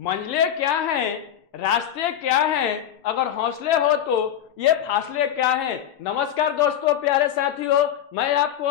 मंजिलें क्या हैं, रास्ते क्या हैं, अगर हौसले हो तो ये फासले क्या हैं। नमस्कार दोस्तों, प्यारे साथियों, मैं आपको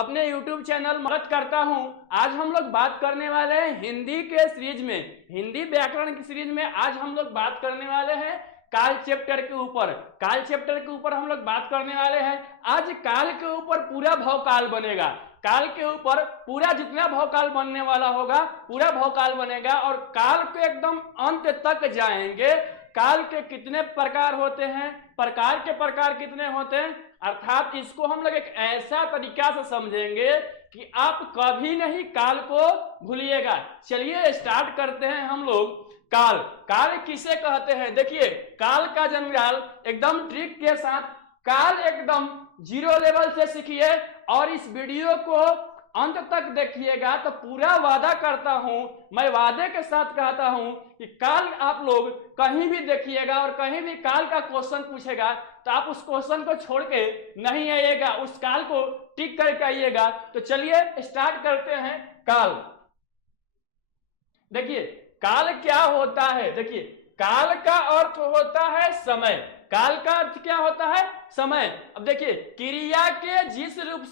अपने YouTube चैनल मदद करता हूं। आज हम लोग बात करने वाले हैं हिंदी के सीरीज में, हिंदी व्याकरण की सीरीज में आज हम लोग बात करने वाले हैं काल चैप्टर के ऊपर। काल चैप्टर के ऊपर हम लोग बात करने वाले हैं। आज काल के ऊपर पूरा भवकाल बनेगा, काल के ऊपर पूरा जितना भवकाल बनने वाला होगा पूरा भवकाल बनेगा और काल के एकदम अंत तक जाएंगे। काल के कितने प्रकार होते हैं, प्रकार के प्रकार कितने होते हैं, अर्थात इसको हम लोग एक ऐसा तरीका से समझेंगे कि आप कभी नहीं काल को भूलिएगा। चलिए स्टार्ट करते हैं हम लोग। काल, काल किसे कहते हैं? देखिए, काल का जंजाल एकदम ट्रिक के साथ, काल एकदम जीरो लेवल से सीखिए और इस वीडियो को अंत तक देखिएगा तो पूरा वादा करता हूं, मैं वादे के साथ कहता हूं कि काल आप लोग कहीं भी देखिएगा और कहीं भी काल का क्वेश्चन पूछेगा तो आप उस क्वेश्चन को छोड़ के नहीं आइएगा, उस काल को टिक करके आइएगा। तो चलिए स्टार्ट करते हैं। काल, देखिए काल क्या होता है। देखिए, काल का अर्थ होता है समय। काल का अर्थ क्या होता है? समय। अब देखिए, क्रिया के जिस रूप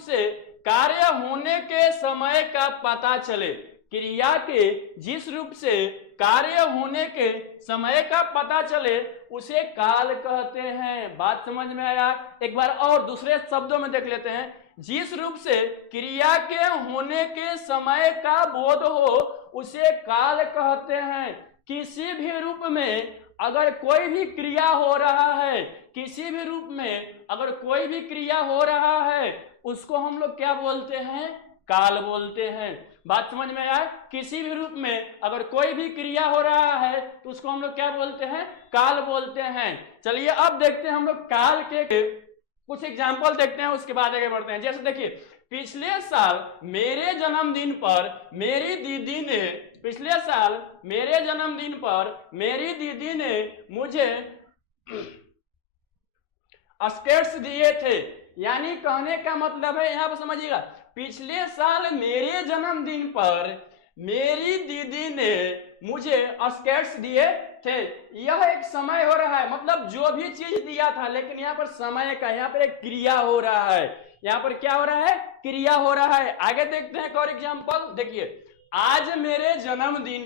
से कार्य होने के समय का पता चले, क्रिया के जिस रूप से कार्य होने के समय का पता चले उसे काल कहते हैं। बात समझ में आया? एक बार और दूसरे शब्दों में देख लेते हैं। जिस रूप से क्रिया के होने के समय का बोध हो उसे काल कहते हैं। किसी भी रूप में अगर कोई भी क्रिया हो रहा है, किसी भी रूप में अगर कोई भी क्रिया हो रहा है उसको हम लोग क्या बोलते हैं? काल बोलते हैं। बात समझ में आया? किसी भी रूप में अगर कोई भी क्रिया हो रहा है तो उसको हम लोग क्या बोलते हैं? काल बोलते हैं। चलिए अब देखते हैं हम लोग काल के कुछ एग्जाम्पल देखते हैं, उसके बाद आगे बढ़ते हैं। जैसे देखिए, पिछले साल मेरे जन्मदिन पर मेरी दीदी ने, पिछले साल मेरे जन्मदिन पर मेरी दीदी ने मुझे स्केट्स दिए थे। यानी कहने का मतलब है, यहां पर समझिएगा, पिछले साल मेरे जन्मदिन पर मेरी दीदी ने मुझे स्केट्स दिए थे। यह एक समय हो रहा है, मतलब जो भी चीज दिया था, लेकिन यहाँ पर समय का, यहाँ पर एक क्रिया हो रहा है। यहाँ पर क्या हो रहा है? क्रिया हो रहा है। आगे देखते हैं एक और एग्जाम्पल। देखिए, आज मेरे जन्मदिन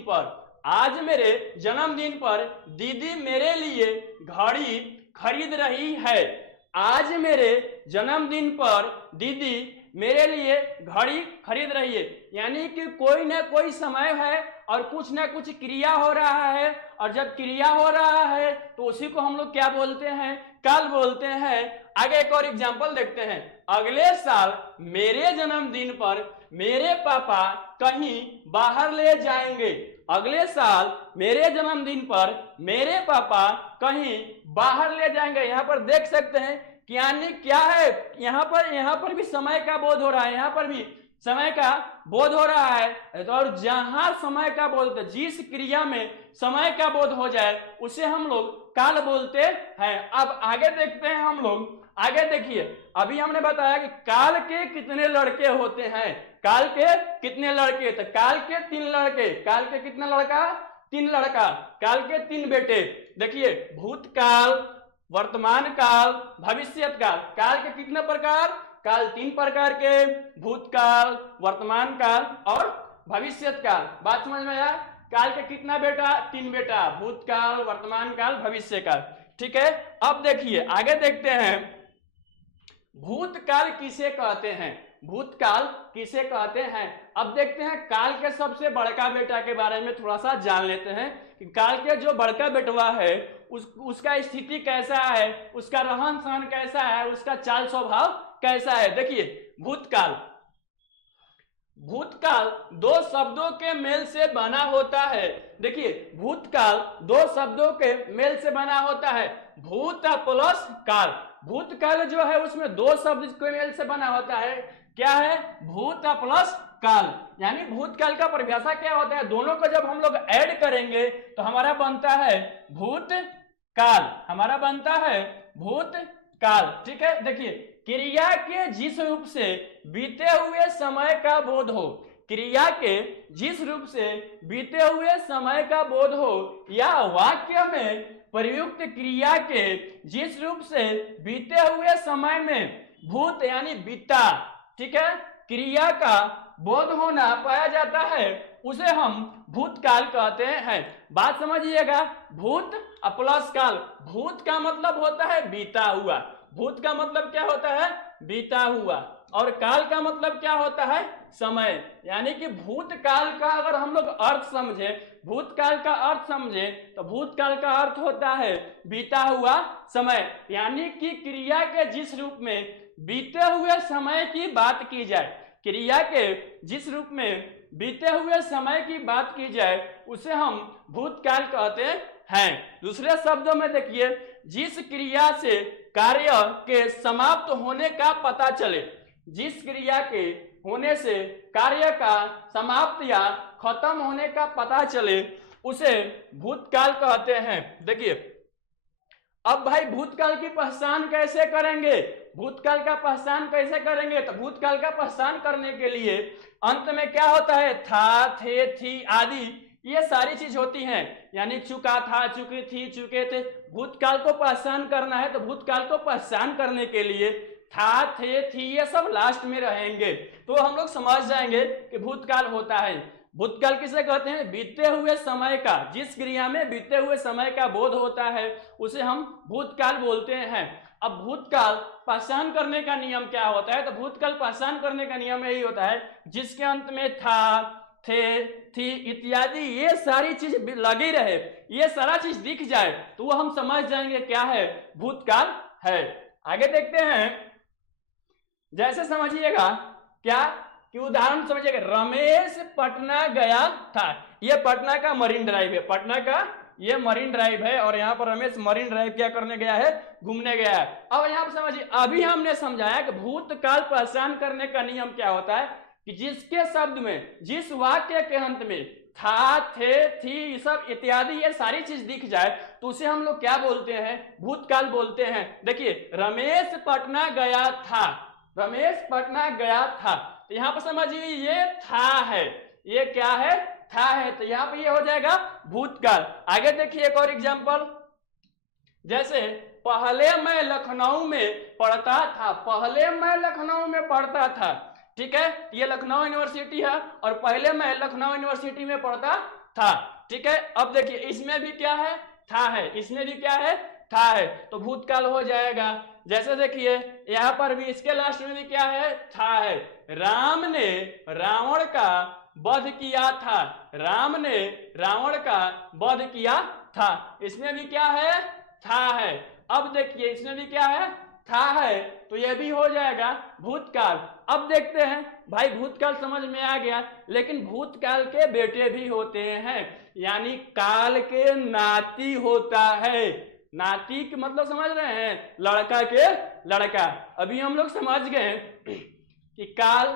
पर दीदी मेरे लिए घड़ी खरीद रही है। आज मेरे जन्मदिन पर दीदी मेरे लिए घड़ी खरीद रही है। यानी कि कोई ना कोई समय है और कुछ ना कुछ क्रिया हो रहा है, और जब क्रिया हो रहा है तो उसी को हम लोग क्या बोलते हैं? काल बोलते हैं। आगे एक और एग्जाम्पल देखते हैं। अगले साल मेरे जन्मदिन पर मेरे पापा कहीं बाहर ले जाएंगे। अगले साल मेरे जन्मदिन पर मेरे पापा कहीं बाहर ले जाएंगे। यहाँ पर देख सकते हैं कि यानी क्या है, यहाँ पर भी समय का बोध हो रहा है, यहाँ पर भी समय का बोध हो रहा है। और जहां समय का बोध, जिस क्रिया में समय का बोध हो जाए उसे हम लोग काल बोलते हैं। अब आगे देखते हैं हम लोग। आगे देखिए, अभी हमने बताया कि काल के कितने लड़के होते हैं। काल के कितने लड़के? तो काल के 3 लड़के। काल के कितना लड़का? 3 लड़का। काल के 3 बेटे। देखिए, भूतकाल, वर्तमान काल, भविष्यत काल। काल के कितने प्रकार? काल 3 प्रकार के, भूतकाल, वर्तमान काल और भविष्यत काल। बात समझ में आया? काल के कितना बेटा? 3 बेटा, भूतकाल, वर्तमान काल, भविष्य काल। ठीक है, अब देखिए आगे देखते हैं। भूतकाल किसे कहते हैं? भूतकाल किसे कहते हैं? अब देखते हैं काल के सबसे बड़का बेटा के बारे में थोड़ा सा जान लेते हैं कि काल के जो बड़का बेटवा है उसका स्थिति कैसा है, उसका रहन सहन कैसा है, उसका चाल स्वभाव कैसा है। देखिए, भूतकाल, भूतकाल 2 शब्दों के मेल से बना होता है। देखिए, भूतकाल 2 शब्दों के मेल से बना होता है। भूत प्लस काल। भूतकाल जो है उसमें 2 शब्द के मेल से बना होता है। क्या है? भूत प्लस काल। यानी भूतकाल का परिभाषा क्या होता है? दोनों को जब हम लोग ऐड करेंगे तो हमारा बनता है भूत काल, हमारा बनता है भूत काल। ठीक है, देखिए, क्रिया के जिस रूप से बीते हुए समय का बोध हो, क्रिया के जिस रूप से बीते हुए समय का बोध हो या वाक्य में प्रयुक्त क्रिया के जिस रूप से बीते हुए समय में भूत यानी बीता, ठीक है, क्रिया का बोध होना पाया जाता है, उसे हम भूतकाल कहते हैं। बात समझिएगा, भूत प्लस काल। भूत का मतलब होता है बीता हुआ, भूत का मतलब क्या होता है, बीता हुआ, और काल का मतलब क्या होता है, समय। यानी कि भूतकाल का अगर हम लोग अर्थ समझे, भूतकाल का अर्थ समझे तो भूतकाल का अर्थ होता है बीता हुआ समय। यानी कि क्रिया के जिस रूप में बीते हुए समय की बात की जाए, क्रिया के जिस रूप में बीते हुए समय की बात की जाए, उसे हम भूतकाल कहते हैं। दूसरे शब्दों में देखिए, जिस क्रिया से कार्य के समाप्त होने का पता चले, जिस क्रिया के होने से कार्य का समाप्त या खत्म होने का पता चले, उसे भूतकाल कहते हैं। देखिए, अब भाई भूतकाल की पहचान कैसे करेंगे, भूतकाल का पहचान कैसे करेंगे, तो भूतकाल का पहचान करने के लिए अंत में क्या होता है, था, थे, थी आदि ये सारी चीज होती हैं। यानी चुका था, चुकी थी, चुके थे। भूतकाल को पहचान करना है तो भूतकाल को पहचान करने के लिए था, थे, थी ये सब लास्ट में रहेंगे, तो हम लोग समझ जाएंगे कि भूतकाल होता है। भूतकाल किसे कहते हैं, बीते हुए समय का, जिस क्रिया में बीते हुए समय का बोध होता है उसे हम भूतकाल बोलते हैं। अब भूतकाल पहचान करने का नियम क्या होता है, तो भूतकाल पहचान करने का नियम यही होता है जिसके अंत में था, थे, थी इत्यादि ये सारी चीज लगी रहे, ये सारा चीज दिख जाए तो वो हम समझ जाएंगे क्या है, भूतकाल है। आगे देखते हैं, जैसे समझिएगा क्या कि उदाहरण समझिएगा, रमेश पटना गया था। ये पटना का मरीन ड्राइव है, पटना का ये मरीन ड्राइव है, और यहाँ पर रमेश मरीन ड्राइव क्या करने गया है, घूमने गया है। अब यहाँ पर समझिए, अभी हमने समझाया कि भूतकाल पहचान करने का नियम क्या होता है कि जिसके शब्द में, जिस वाक्य के अंत में था, थे, थी सब इत्यादि ये सारी चीज दिख जाए तो उसे हम लोग क्या बोलते हैं, भूतकाल बोलते हैं। देखिए, रमेश पटना गया था, रमेश पटना गया था, तो यहाँ पर समझिए ये था है, ये क्या है, था है, तो यहाँ पर ये हो जाएगा भूतकाल। आगे देखिए एक और एग्जांपल, जैसे पहले मैं लखनऊ में पढ़ता था, पहले मैं लखनऊ में पढ़ता था, ठीक है, ये लखनऊ यूनिवर्सिटी है और पहले मैं लखनऊ यूनिवर्सिटी में पढ़ता था, ठीक है। अब देखिए इसमें भी क्या है, था है, इसमें भी क्या है, था है, तो भूतकाल हो जाएगा। जैसे देखिए यहाँ पर भी इसके लास्ट में भी क्या है, था है। राम ने रावण का वध किया था, राम ने रावण का वध किया था, इसमें भी क्या है, था है। अब देखिए इसमें भी क्या है, था है, तो यह भी हो जाएगा भूतकाल। अब देखते हैं भाई, भूतकाल समझ में आ गया, लेकिन भूतकाल के बेटे भी होते हैं, यानी काल के नाती होता है। नाती के मतलब समझ रहे हैं, लड़का के लड़का। अभी हम लोग समझ गए कि काल,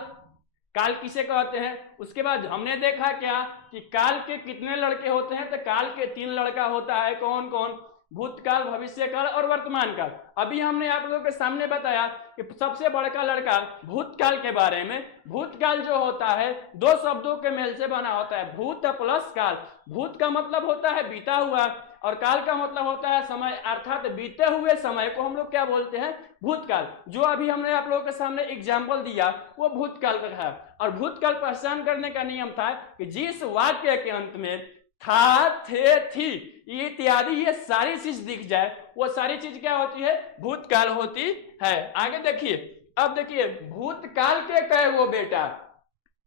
काल किसे कहते हैं। उसके बाद हमने देखा क्या कि काल के कितने लड़के होते हैं, तो काल के 3 लड़का होता है। कौन कौन, भूतकाल, भविष्यकाल और वर्तमान काल। अभी हमने आप लोगों के सामने बताया कि सबसे बड़का लड़का भूतकाल के बारे में। भूतकाल जो होता है 2 शब्दों के मेल से बना होता है, भूत प्लस काल। भूत का मतलब होता है बीता हुआ और काल का मतलब होता है समय, अर्थात बीते हुए समय को हम लोग क्या बोलते हैं, भूतकाल। जो अभी हमने आप लोगों के सामने एग्जाम्पल दिया वो भूतकाल का था। और भूतकाल पहचान करने का नियम था कि जिस वाक्य के अंत में था, थे, थी इत्यादि ये सारी चीज दिख जाए, वो सारी चीज क्या होती है, भूतकाल होती है। आगे देखिए, अब देखिए भूतकाल के कई गो बेटा,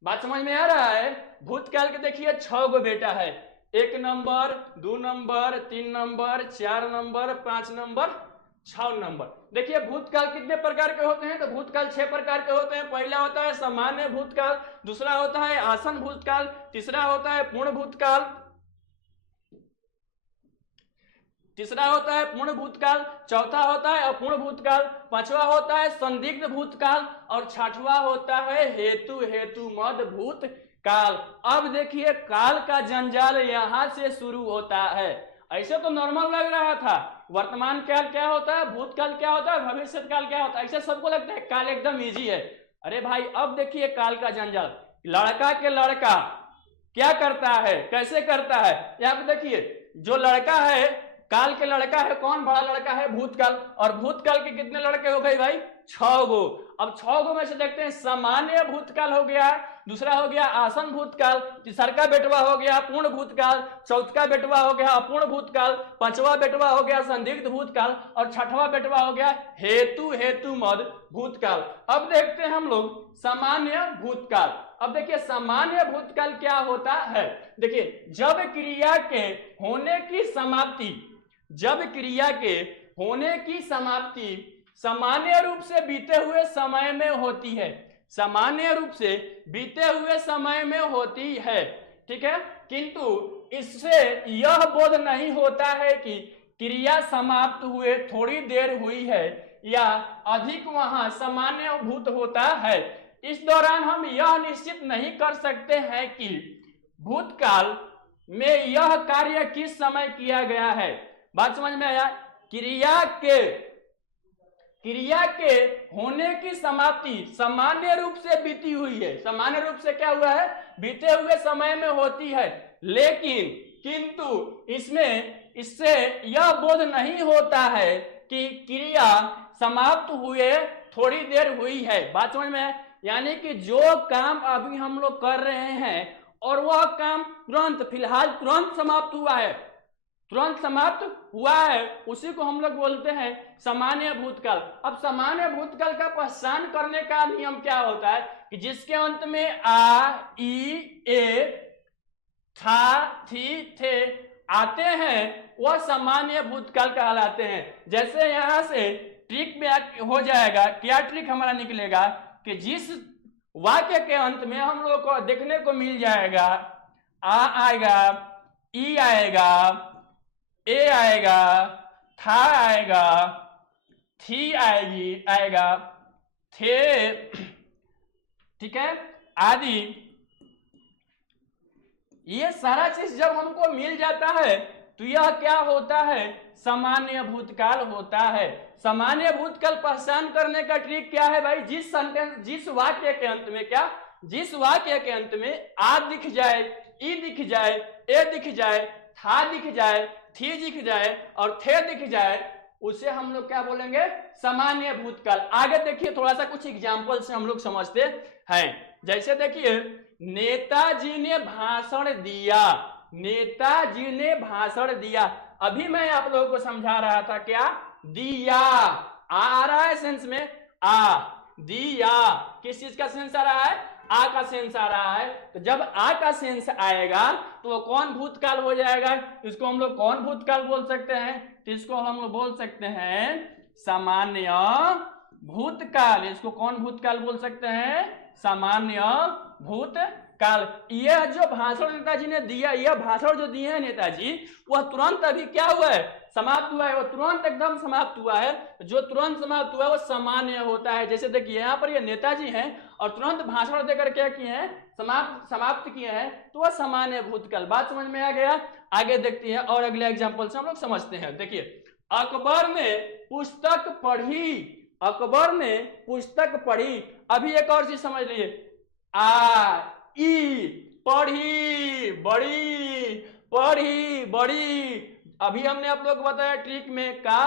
बात समझ में आ रहा है। भूतकाल के देखिए 6 गो बेटा है, 1 number, 2 number, 3 number, 4 number, 5 number, 6 number. देखिए भूतकाल कितने प्रकार के होते हैं, तो भूतकाल 6 प्रकार के होते हैं। पहला होता है सामान्य भूतकाल, दूसरा होता है आसन भूतकाल, तीसरा होता है पूर्ण भूतकाल, तीसरा होता है पूर्ण भूतकाल, चौथा होता है अपूर्ण भूतकाल, पांचवा होता है संदिग्ध भूतकाल और छठवां होता है हेतु हेतु मद भूतकाल। अब देखिए काल का जंजाल यहां से शुरू होता है। ऐसे तो नॉर्मल लग रहा था, वर्तमान काल क्या होता है, भूतकाल क्या होता है, भविष्य काल क्या होता है, ऐसे सबको लगता है काल एकदम इजी है। अरे भाई अब देखिए काल का जंजाल। लड़का के लड़का क्या करता है, कैसे करता है। यहाँ पे देखिए जो लड़का है काल के लड़का है, कौन बड़ा लड़का है, भूतकाल। और भूतकाल के कितने लड़के हो गए भाई, 6 गो। अब 6 गो में से देखते हैं सामान्य भूतकाल हो गया, दूसरा हो गया आसन भूतकाल, तीसरा का बेटवा हो गया पूर्ण भूतकाल, चौथा बेटवा हो गया अपूर्ण भूतकाल, पांचवा बेटवा हो गया संदिग्ध भूतकाल और छठवां बेटवा हो गया हेतु मद भूतकाल। अब देखते हैं हम लोग सामान्य भूतकाल। अब देखिए सामान्य भूतकाल क्या होता है। देखिए जब क्रिया के होने की समाप्ति, जब क्रिया के होने की समाप्ति सामान्य रूप से बीते हुए समय में होती है, सामान्य रूप से बीते हुए समय में होती है, ठीक है। किंतु इससे यह बोध नहीं होता है कि क्रिया समाप्त हुए थोड़ी देर हुई है या अधिक वहां सामान्य भूत होता है। इस दौरान हम यह निश्चित नहीं कर सकते हैं कि भूतकाल में यह कार्य किस समय किया गया है। बात समझ में आया। क्रिया के होने की समाप्ति सामान्य रूप से बीती हुई है, सामान्य रूप से क्या हुआ है, बीते हुए समय में होती है, लेकिन किंतु इससे यह बोध नहीं होता है कि क्रिया समाप्त हुए थोड़ी देर हुई है। बात समझ में, यानी कि जो काम अभी हम लोग कर रहे हैं और वह काम तुरंत फिलहाल तुरंत समाप्त हुआ है, तुरंत समाप्त हुआ है, उसी को हम लोग बोलते हैं सामान्य भूतकाल। अब सामान्य भूतकाल का पहचान करने का नियम क्या होता है कि जिसके अंत में आ, ई, ए, था, थी, थे आते हैं वह सामान्य भूतकाल कहलाते हैं। जैसे यहां से ट्रिक में हो जाएगा, क्या ट्रिक हमारा निकलेगा कि जिस वाक्य के अंत में हम लोग को देखने को मिल जाएगा आ आएगा, ई आएगा, ए आएगा, था आएगा, थी आएगा, थे, ठीक है, आदि, ये सारा चीज जब हमको मिल जाता है तो यह क्या होता है, सामान्य भूतकाल होता है। सामान्य भूतकाल पहचान करने का ट्रिक क्या है भाई, जिस सेंटेंस, जिस वाक्य के अंत में क्या, जिस वाक्य के अंत में आ दिख जाए, ई दिख जाए, ए दिख जाए, था दिख जाए, थी दिख जाए और थे दिख जाए, उसे हम लोग क्या बोलेंगे, सामान्य भूतकाल। आगे देखिए थोड़ा सा कुछ एग्जाम्पल से हम लोग समझते हैं। जैसे देखिए नेताजी ने भाषण दिया, नेताजी ने भाषण दिया। अभी मैं आप लोगों को समझा रहा था क्या, दिया आ रहा है सेंस में, आ, दिया किस चीज का सेंस आ रहा है, आ का सेंस आ रहा है। तो जब आ का सेंस आएगा तो वो कौन भूतकाल हो जाएगा, इसको हम लोग कौन भूतकाल बोल सकते हैं, तो इसको हम लोग बोल सकते हैं सामान्य भूतकाल। इसको कौन भूतकाल बोल सकते हैं, सामान्य भूतकाल। यह जो भाषण नेताजी ने दिया, यह भाषण जो दिए हैं नेताजी, वह तुरंत अभी क्या हुआ है, समाप्त हुआ है, वो तुरंत एकदम समाप्त हुआ है। जो तुरंत समाप्त हुआ है वो सामान्य होता है। जैसे देखिए यहाँ पर ये नेताजी हैं और तुरंत भाषण देकर क्या किए हैं, समाप्त किए हैं, तो वह सामान्य भूतकाल। बात समझ में आ गया। आगे देखते हैं और अगले एग्जाम्पल से हम लोग समझते हैं। देखिए अकबर ने पुस्तक पढ़ी, अकबर ने पुस्तक पढ़ी। अभी एक और चीज समझ लीजिए, आ, ई, पढ़ी, बड़ी, पढ़ी, बड़ी। अभी हमने आप लोग को बताया ट्रिक में का,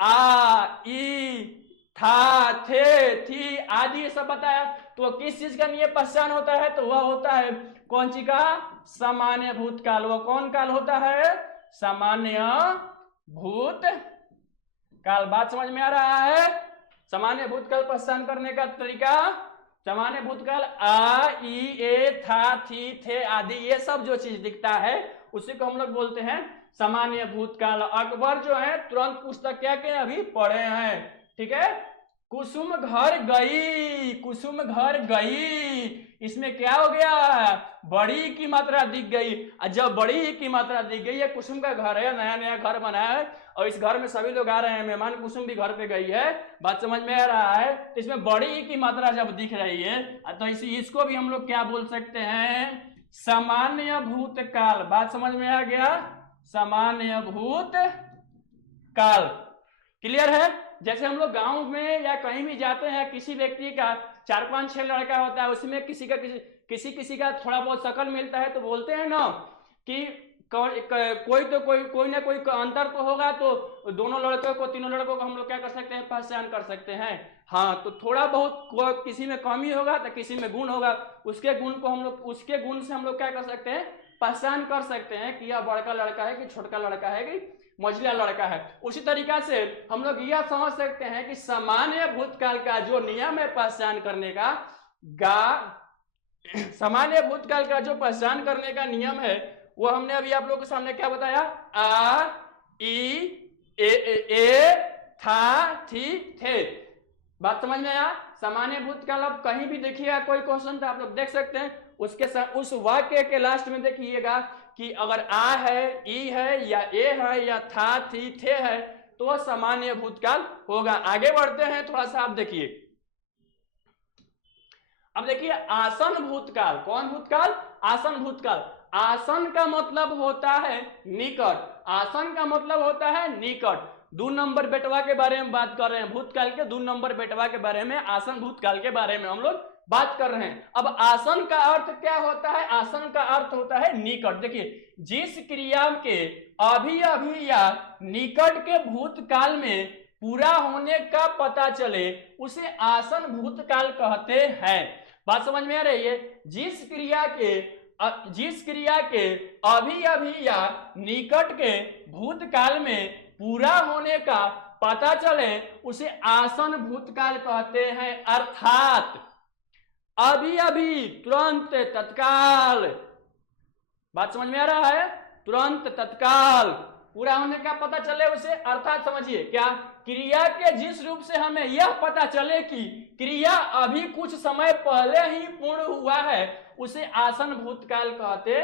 आ, ई, था, थे, थी आदि सब बताया। तो किस चीज का नियम पहचान होता है, तो वह होता है कौन सी का, सामान्य भूतकाल। वह कौन काल होता है, सामान्य भूतकाल। बात समझ में आ रहा है। सामान्य भूतकाल पहचान करने का तरीका, सामान्य भूतकाल आ, ई, ए, था, थी, थे आदि ये सब जो चीज दिखता है उसी को हम लोग बोलते हैं सामान्य भूतकाल। अकबर जो है तुरंत पुस्तक क्या के अभी पढ़े हैं, ठीक है। कुसुम घर गई, कुसुम घर गई, इसमें क्या हो गया, बड़ी की मात्रा दिख गई। जब बड़ी की मात्रा दिख गई है, कुसुम का घर है, नया नया घर बना है और इस घर में सभी लोग आ रहे हैं, मेहमान कुसुम भी घर पे गई है। बात समझ में आ रहा है। तो इसमें बड़ी की मात्रा जब दिख रही है तो इसको भी हम लोग क्या बोल सकते हैं, सामान्य भूतकाल। बात समझ में आ गया, सामान्य भूतकाल। क्लियर है। जैसे हम लोग गांव में या कहीं भी जाते हैं, किसी व्यक्ति का 4, 5, 6 लड़का होता है, उसमें किसी किसी किसी का थोड़ा बहुत शकल मिलता है तो बोलते हैं ना कि कोई ना कोई अंतर तो होगा, तो दोनों लड़कों को, तीनों लड़कों को हम लोग क्या कर सकते हैं, पहचान कर सकते हैं। हाँ, तो थोड़ा बहुत किसी में कमी होगा तो किसी में गुण होगा, उसके गुण से हम लोग क्या कर सकते हैं, पहचान कर सकते हैं कि यह बड़का लड़का है कि छोटका लड़का है कि मझिला लड़का है। उसी तरीका से हम लोग यह समझ सकते हैं कि सामान्य भूतकाल का जो नियम है पहचान करने का, सामान्य भूतकाल का जो पहचान करने का नियम है वो हमने अभी आप लोगों के सामने क्या बताया, आ ई ए था थी थे। बात समझ में आया। सामान्य भूतकाल अब कहीं भी देखिएगा कोई क्वेश्चन तो आप लोग देख सकते हैं, उस वाक्य के लास्ट में देखिएगा कि अगर आ है, ई है या ए है या था थी थे है तो वह सामान्य भूतकाल होगा। आगे बढ़ते हैं, थोड़ा सा आप देखिए। अब देखिए आसन भूतकाल। कौन भूतकाल? आसन भूतकाल। आसन का मतलब होता है निकट। आसन का मतलब होता है निकट। 2 नंबर बेटवा के बारे में बात कर रहे हैं, भूतकाल के 2 नंबर बेटवा के बारे में, आसन भूतकाल के बारे में हम लोग बात कर रहे हैं। अब आसन का अर्थ क्या होता है? आसन का अर्थ होता है निकट। देखिए जिस क्रिया के अभी अभी या निकट के भूतकाल में पूरा होने का पता चले उसे आसन भूतकाल कहते हैं। बात समझ में आ रही है? जिस क्रिया के अभी अभी या निकट के भूतकाल में पूरा होने का पता चले उसे आसन भूतकाल कहते हैं। अर्थात अभी अभी, तुरंत, तत्काल। बात समझ में आ रहा है? तुरंत, तत्काल पूरा होने का पता चले उसे, अर्थात समझिए क्या, क्रिया के जिस रूप से हमें यह पता चले कि क्रिया अभी कुछ समय पहले ही पूर्ण हुआ है उसे आसन भूतकाल कहते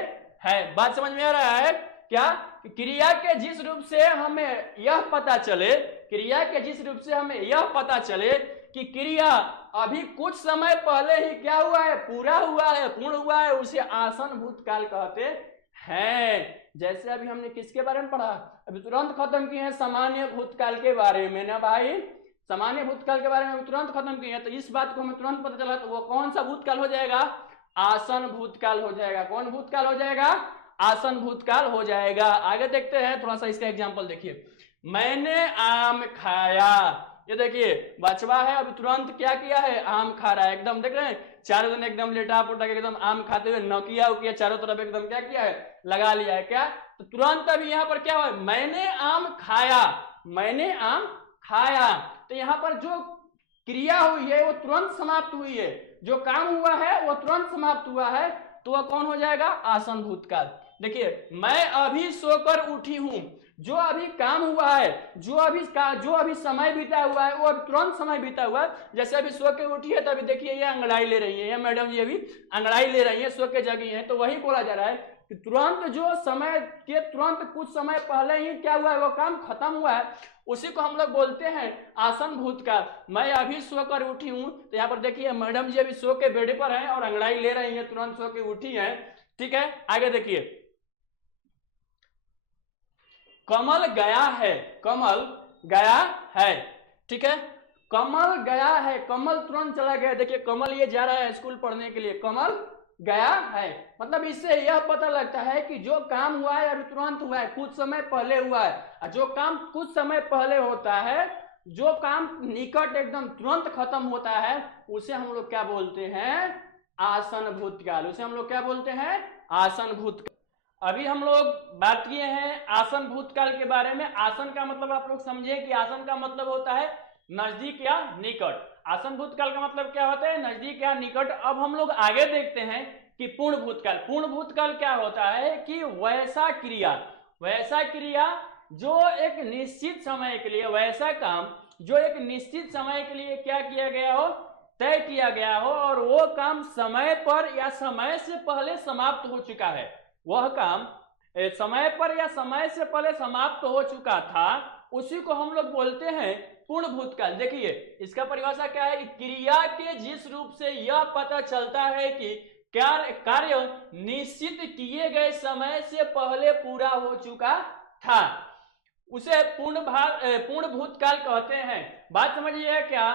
हैं। बात समझ में आ रहा है क्या? क्रिया के जिस रूप से हमें यह पता चले, क्रिया के जिस रूप से हमें यह पता चले कि क्रिया अभी कुछ समय पहले ही क्या हुआ है, पूरा हुआ है, पूर्ण हुआ है, उसे आसन भूतकाल कहते हैं। जैसे अभी हमने किसके बारे में पढ़ा, अभी तुरंत खत्म किए हैं सामान्य भूतकाल के बारे में ना भाई, सामान्य भूतकाल के बारे में तुरंत खत्म किए हैं, तो इस बात को हमें तुरंत पता चला तो वो कौन सा भूतकाल हो जाएगा? आसन भूतकाल हो जाएगा। कौन भूतकाल हो जाएगा? आसन भूतकाल हो जाएगा। आगे देखते हैं, थोड़ा सा इसका एग्जांपल देखिए। मैंने आम खाया। ये देखिए बचवा है, अभी तुरंत क्या किया है, आम खा रहा है। एकदम देख रहे हैं, चारों दिन एकदम लेटा पुटा के एकदम आम खाते हुए नौकिया उकिया चारों तरफ एकदम क्या किया है, लगा लिया है क्या। तो तुरंत अभी यहाँ पर क्या हुआ, मैंने आम खाया, मैंने आम खाया। तो यहाँ पर जो क्रिया हुई है वो तुरंत समाप्त हुई है, जो काम हुआ है वो तुरंत समाप्त हुआ है, तो वह कौन हो जाएगा? आसन भूतकाल। देखिए मैं अभी सोकर उठी हूं, जो अभी काम हुआ है, जो अभी समय बीता हुआ है वो अभी तुरंत समय बीता हुआ है। जैसे अभी सो के उठी है तो अभी देखिए ये अंगड़ाई ले रही है, ये मैडम जी अभी अंगड़ाई ले रही है, सो के जगी है, तो वही बोला जा रहा है कि तुरंत जो समय के तुरंत कुछ समय पहले ही क्या हुआ है, वो काम खत्म हुआ है, उसी को हम लोग बोलते हैं आसन भूतकाल। मैं अभी सोकर उठी हूं, तो यहाँ पर देखिए मैडम जी अभी सो के बेड पर हैं और अंगड़ाई ले रही है, तुरंत सो के उठी है। ठीक है, आगे देखिए। कमल गया है, कमल गया है। ठीक है, कमल गया है, कमल तुरंत चला गया। देखिए कमल ये जा रहा है स्कूल पढ़ने के लिए, कमल गया है, मतलब इससे यह पता लगता है कि जो काम हुआ है अभी तुरंत हुआ है, कुछ समय पहले हुआ है। जो काम कुछ समय पहले होता है, जो काम निकट एकदम तुरंत खत्म होता है, उसे हम लोग क्या बोलते हैं? आसन भूतकाल। उसे हम लोग क्या बोलते हैं? आसन भूतकाल। अभी हम लोग बात किए हैं आसन भूतकाल के बारे में। आसन का मतलब आप लोग समझे कि आसन का मतलब होता है नजदीक या निकट। आसन भूतकाल का मतलब क्या होता है? नजदीक या निकट। अब हम लोग आगे देखते हैं कि पूर्ण भूतकाल। पूर्ण भूतकाल क्या होता है कि वैसा क्रिया जो एक निश्चित समय के लिए, वैसा काम जो एक निश्चित समय के लिए क्या किया गया हो, तय किया गया हो, और वो काम समय पर या समय से पहले समाप्त हो चुका है। वह काम समय पर या समय से पहले समाप्त हो चुका था, उसी को हम लोग बोलते हैं पूर्ण भूतकाल। देखिए इसका परिभाषा क्या है? क्रिया के जिस रूप से यह पता चलता है कि कार्य निश्चित किए गए समय से पहले पूरा हो चुका था, उसे पूर्ण भूतकाल कहते हैं। बात समझिए क्या?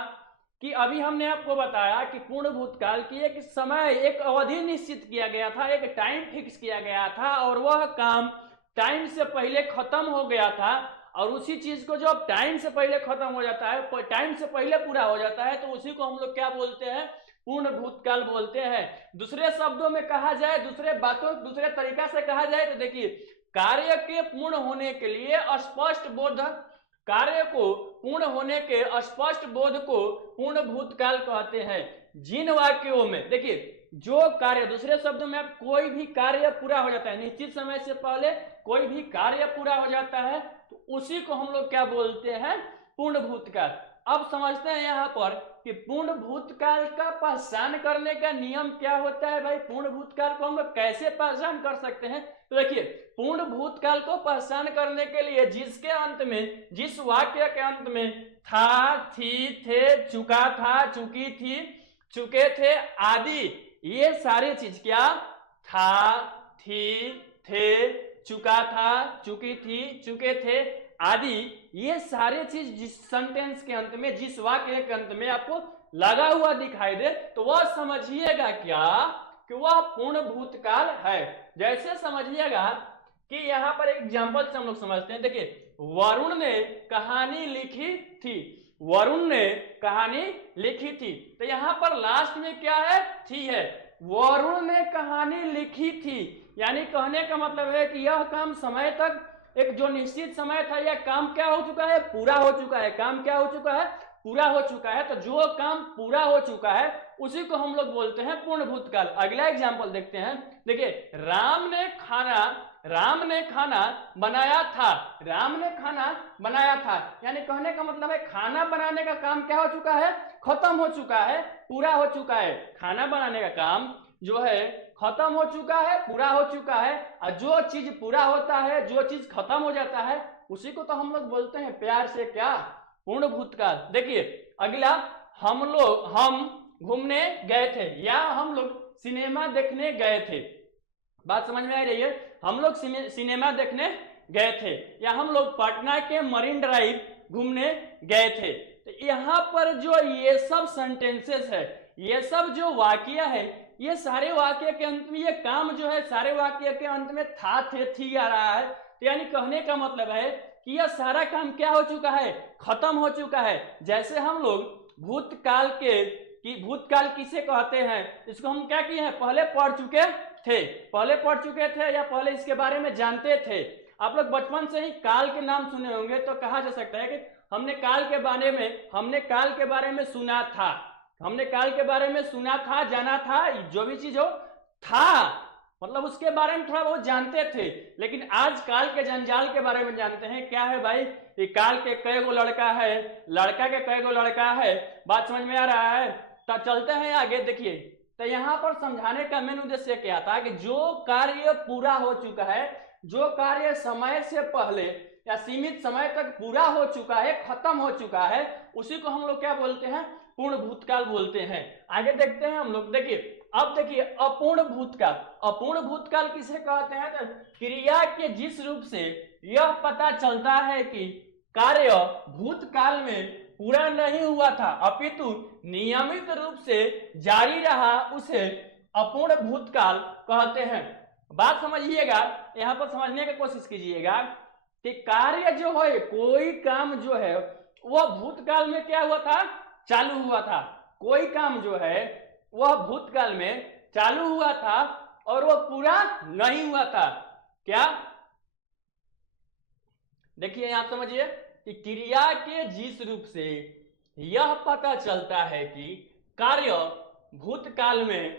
कि अभी हमने आपको बताया कि पूर्ण भूतकाल की एक समय, एक अवधि निश्चित किया गया था, एक टाइम फिक्स किया गया था और वह काम टाइम से पहले खत्म हो गया था। और उसी चीज को जब टाइम से पहले खत्म हो जाता है, टाइम से पहले पूरा हो जाता है, तो उसी को हम लोग क्या बोलते हैं, पूर्ण भूतकाल बोलते हैं। दूसरे शब्दों में कहा जाए, दूसरे तरीका से कहा जाए तो देखिए, कार्य के पूर्ण होने के लिए स्पष्ट बोध, कार्य को पूर्ण होने के स्पष्ट बोध को पूर्ण भूतकाल कहते हैं। जिन वाक्यों में देखिए, जो कार्य, दूसरे शब्दों में आप कोई भी कार्य पूरा हो जाता है, निश्चित समय से पहले कोई भी कार्य पूरा हो जाता है, तो उसी को हम लोग क्या बोलते हैं, पूर्ण भूतकाल। अब समझते हैं यहाँ पर कि पूर्ण भूतकाल का पहचान करने का नियम क्या होता है भाई। पूर्ण भूतकाल को हम लोग कैसे पहचान कर सकते हैं, तो देखिए, पूर्ण भूतकाल को पहचान करने के लिए जिसके अंत में, जिस वाक्य के अंत में था, थी, थे, चुका था, चुकी थी, चुके थे आदि, ये सारी चीज क्या, था, थी, थे, चुका था, चुकी थी, चुके थे आदि, ये सारे चीज जिस सेंटेंस के अंत में, जिस वाक्य के अंत में आपको लगा हुआ दिखाई दे, तो वह समझिएगा क्या, कि वह पूर्ण भूतकाल है। जैसे समझिएगा कि यहाँ पर एग्जाम्पल से हम लोग समझते हैं। देखिए, वरुण ने कहानी लिखी थी, वरुण ने कहानी लिखी थी, तो यहाँ पर लास्ट में क्या है, थी है। वरुण ने कहानी लिखी थी, यानी कहने का मतलब है कि यह काम समय तक, एक जो निश्चित समय था, यह काम क्या हो चुका है, पूरा हो चुका है। काम क्या हो चुका है, पूरा हो चुका है। तो जो काम पूरा हो चुका है उसी को हम लोग बोलते हैं पूर्ण भूतकाल। अगला एग्जाम्पल देखते हैं। देखिए, राम ने खाना बनाया था, राम ने खाना बनाया था, यानी कहने का मतलब है खाना बनाने का काम क्या हो चुका है, खत्म हो चुका है, पूरा हो चुका है। खाना बनाने का काम जो है खत्म हो चुका है, पूरा हो चुका है। और जो चीज पूरा होता है, जो चीज खत्म हो जाता है, उसी को तो हम लोग बोलते हैं प्यार से क्या, पूर्ण भूतकाल। देखिए अगला, हम घूमने गए थे, या हम लोग सिनेमा देखने गए थे। बात समझ में आ रही है, हम लोग सिनेमा देखने गए थे, या हम लोग पटना के मरीन ड्राइव घूमने गए थे। तो यहाँ पर जो ये सब सेंटेंसेस है, ये सब जो वाक्य है, ये सारे वाक्य के अंत में ये काम जो है, सारे वाक्य के अंत में था, थे, थी आ रहा है। तो यानी कहने का मतलब है कि यह सारा काम क्या हो चुका है, खत्म हो चुका है। जैसे हम लोग भूतकाल भूतकाल किसे कहते हैं, इसको हम क्या किए हैं, पहले पढ़ चुके थे, या पहले इसके बारे में जानते थे। आप लोग बचपन से ही काल के नाम सुने होंगे, तो कहा जा सकता है कि हमने काल के बारे में सुना था, हमने काल के बारे में सुना था, जाना था, जो भी चीज हो था, मतलब उसके बारे में थोड़ा बहुत जानते थे। लेकिन आज काल के जंजाल के बारे में जानते हैं। क्या है भाई, ये काल के कई गो लड़का है, लड़का के कई गो लड़का है। बात समझ में आ रहा है, तो चलते हैं आगे। देखिए, तो यहाँ पर समझाने का मेन उद्देश्य क्या था कि जो कार्य पूरा हो चुका है, जो कार्य समय से पहले या सीमित समय तक पूरा हो चुका है, खत्म हो चुका है, उसी को हम लोग क्या बोलते हैं, पूर्ण भूतकाल बोलते हैं। आगे देखते हैं हम लोग। देखिए, अब देखिए अपूर्ण भूतकाल किसे कहते हैं, तो क्रिया के जिस रूप से यह पता चलता है कि कार्य भूतकाल में पूरा नहीं हुआ था, अपितु नियमित रूप से जारी रहा, उसे अपूर्ण भूतकाल कहते हैं। बात समझिएगा, यहाँ पर समझने की कोशिश कीजिएगा कि कार्य जो है, कोई काम जो है वह भूतकाल में क्या हुआ था, चालू हुआ था। कोई काम जो है वह भूतकाल में चालू हुआ था और वह पूरा नहीं हुआ था। क्या, देखिए यहां समझिए कि क्रिया के जिस रूप से यह पता चलता है कि कार्य भूतकाल में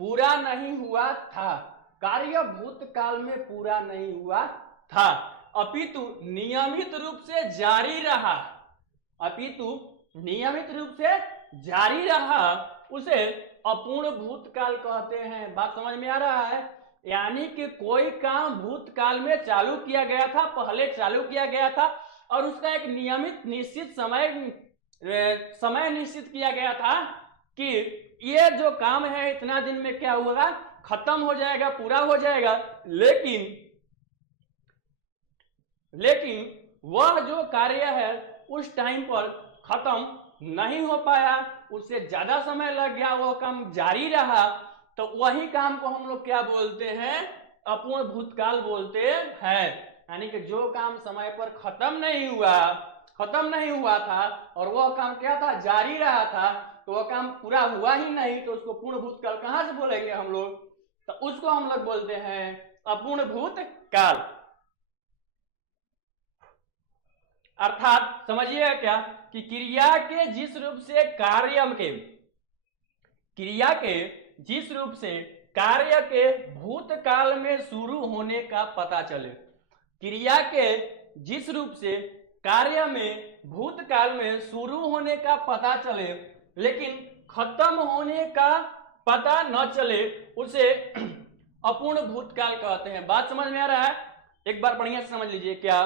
पूरा नहीं हुआ था, कार्य भूतकाल में पूरा नहीं हुआ था, अपितु नियमित रूप से जारी रहा, उसे अपूर्ण भूतकाल कहते हैं। बात समझ में आ रहा है, यानी कि कोई काम भूतकाल में चालू किया गया था, पहले चालू किया गया था, और उसका एक नियमित निश्चित समय निश्चित किया गया था कि ये जो काम है इतना दिन में क्या होगा, खत्म हो जाएगा, पूरा हो जाएगा। लेकिन वह जो कार्य है उस टाइम पर खत्म नहीं हो पाया, उससे ज्यादा समय लग गया, वो काम जारी रहा, तो वही काम को हम लोग क्या बोलते हैं, अपूर्ण भूतकाल बोलते हैं। यानी कि जो काम समय पर खत्म नहीं हुआ था और वह काम क्या था, जारी रहा था, तो वह काम पूरा हुआ ही नहीं, तो उसको पूर्ण भूतकाल कहां से बोलेंगे हम लोग, तो उसको हम लोग बोलते हैं अपूर्ण भूतकाल। अर्थात समझिएगा क्या कि क्रिया के जिस रूप से कार्य के भूतकाल में शुरू होने का पता चले, क्रिया के जिस रूप से कार्य में भूतकाल में शुरू होने का पता चले लेकिन खत्म होने का पता न चले, उसे अपूर्ण भूतकाल कहते हैं। बात समझ में आ रहा है? एक बार बढ़िया से समझ लीजिए क्या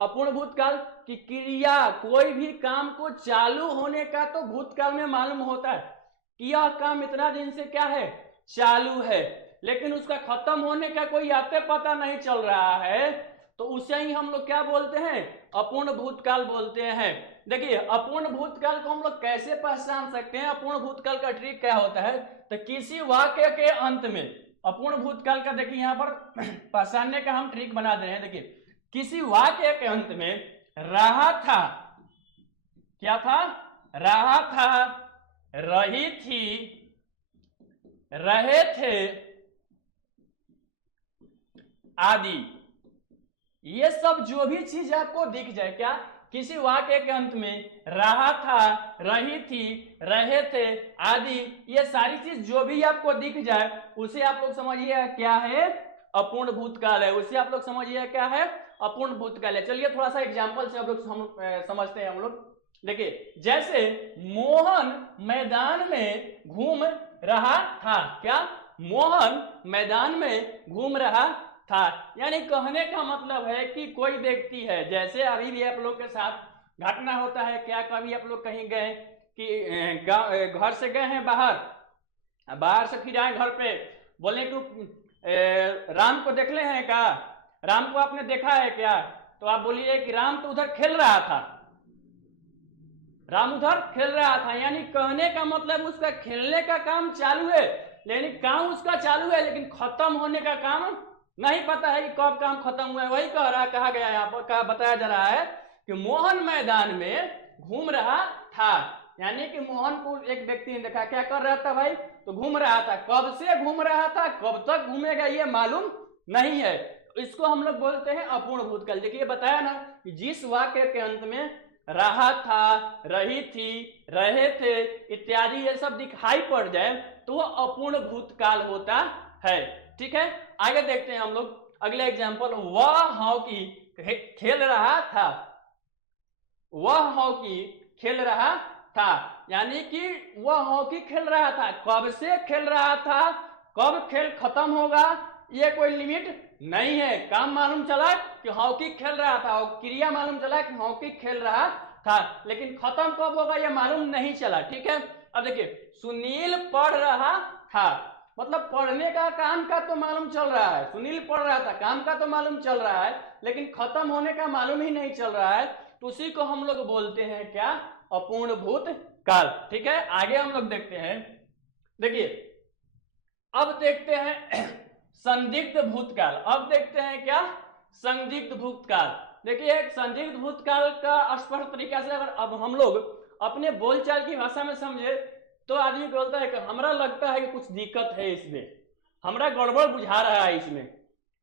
अपूर्ण भूतकाल की क्रिया, कोई भी काम को चालू होने का तो भूतकाल में मालूम होता है कि यह काम इतना दिन से क्या है, चालू है, लेकिन उसका खत्म होने का कोई आते पता नहीं चल रहा है, तो उसे ही हम लोग क्या बोलते हैं, अपूर्ण भूतकाल बोलते हैं। देखिए अपूर्ण भूतकाल को हम लोग कैसे पहचान सकते हैं, अपूर्ण भूतकाल का ट्रिक क्या होता है, तो किसी वाक्य के अंत में अपूर्ण भूतकाल का देखिए यहां पर पहचानने का हम ट्रिक बना दे रहे हैं। देखिए किसी वाक्य के अंत में रहा था, क्या था, रहा था, रही थी, रहे थे आदि, ये सब जो भी चीज आपको दिख जाए, क्या किसी वाक्य के अंत में रहा था, रही थी, रहे थे आदि, ये सारी चीज जो भी आपको दिख जाए उसे आप लोग समझिए क्या है, अपूर्ण भूतकाल है। उसे आप लोग समझिए क्या है, अपूर्ण भूतकाल है। चलिए थोड़ा सा एग्जांपल से हम समझते हैं हम लोग। देखिए जैसे मोहन मैदान में घूम रहा था, क्या मोहन मैदान में घूम रहा था, यानी कहने का मतलब है कि कोई व्यक्ति है, जैसे अभी भी आप लोग के साथ घटना होता है, क्या कभी आप लोग कहीं गए कि घर से गए हैं बाहर से फिर आए घर पे, बोले कि राम को देख ले हैं क्या, राम को आपने देखा है क्या, तो आप बोलिए कि राम तो उधर खेल रहा था, राम उधर खेल रहा था, यानी कहने का मतलब उसका खेलने का काम चालू है, लेकिन काम उसका चालू है लेकिन खत्म होने का काम नहीं पता है कि कब काम खत्म हुआ है। वही कहा गया यहाँ पर, बताया जा रहा है कि मोहन मैदान में घूम रहा था, यानी कि मोहन को एक व्यक्ति ने देखा, क्या कर रहा था भाई, तो घूम रहा था, कब से घूम रहा था, कब तक घूमेगा ये मालूम नहीं है, इसको हम लोग बोलते हैं अपूर्ण भूतकाल। देखिए बताया ना कि जिस वाक्य के अंत में रहा था, रही थी, रहे थे इत्यादि ये सब दिखाई पड़ जाए तो वह अपूर्ण भूतकाल होता है। ठीक है, आगे देखते हैं हम लोग अगले एग्जांपल। वह हॉकी खेल रहा था, वह हॉकी खेल रहा था, यानी कि वह हॉकी खेल रहा था, कब से खेल रहा था, कब खेल खत्म होगा ये कोई लिमिट नहीं है। काम मालूम चला कि हॉकी खेल रहा था और क्रिया मालूम चला कि हॉकी खेल रहा था, लेकिन खत्म कब होगा ये मालूम नहीं चला। ठीक है, अब देखिए सुनील पढ़ रहा था, मतलब पढ़ने का काम का तो मालूम चल रहा है, सुनील पढ़ रहा था काम का तो मालूम चल रहा है, लेकिन खत्म होने का मालूम ही नहीं चल रहा है, तो उसी को हम लोग बोलते हैं क्या, अपूर्ण भूतकाल। ठीक है, आगे हम लोग देखते हैं। देखिए अब देखते हैं संदिग्ध भूतकाल। अब देखते हैं क्या, संदिग्ध भूतकाल। देखिए एक संदिग्ध भूतकाल का स्पष्ट तरीका से अगर अब हम लोग अपने बोलचाल की भाषा में समझे तो आदमी बोलता है कि हमरा लगता है कि कुछ दिक्कत है इसमें, हमरा गड़बड़ बुझा रहा है इसमें,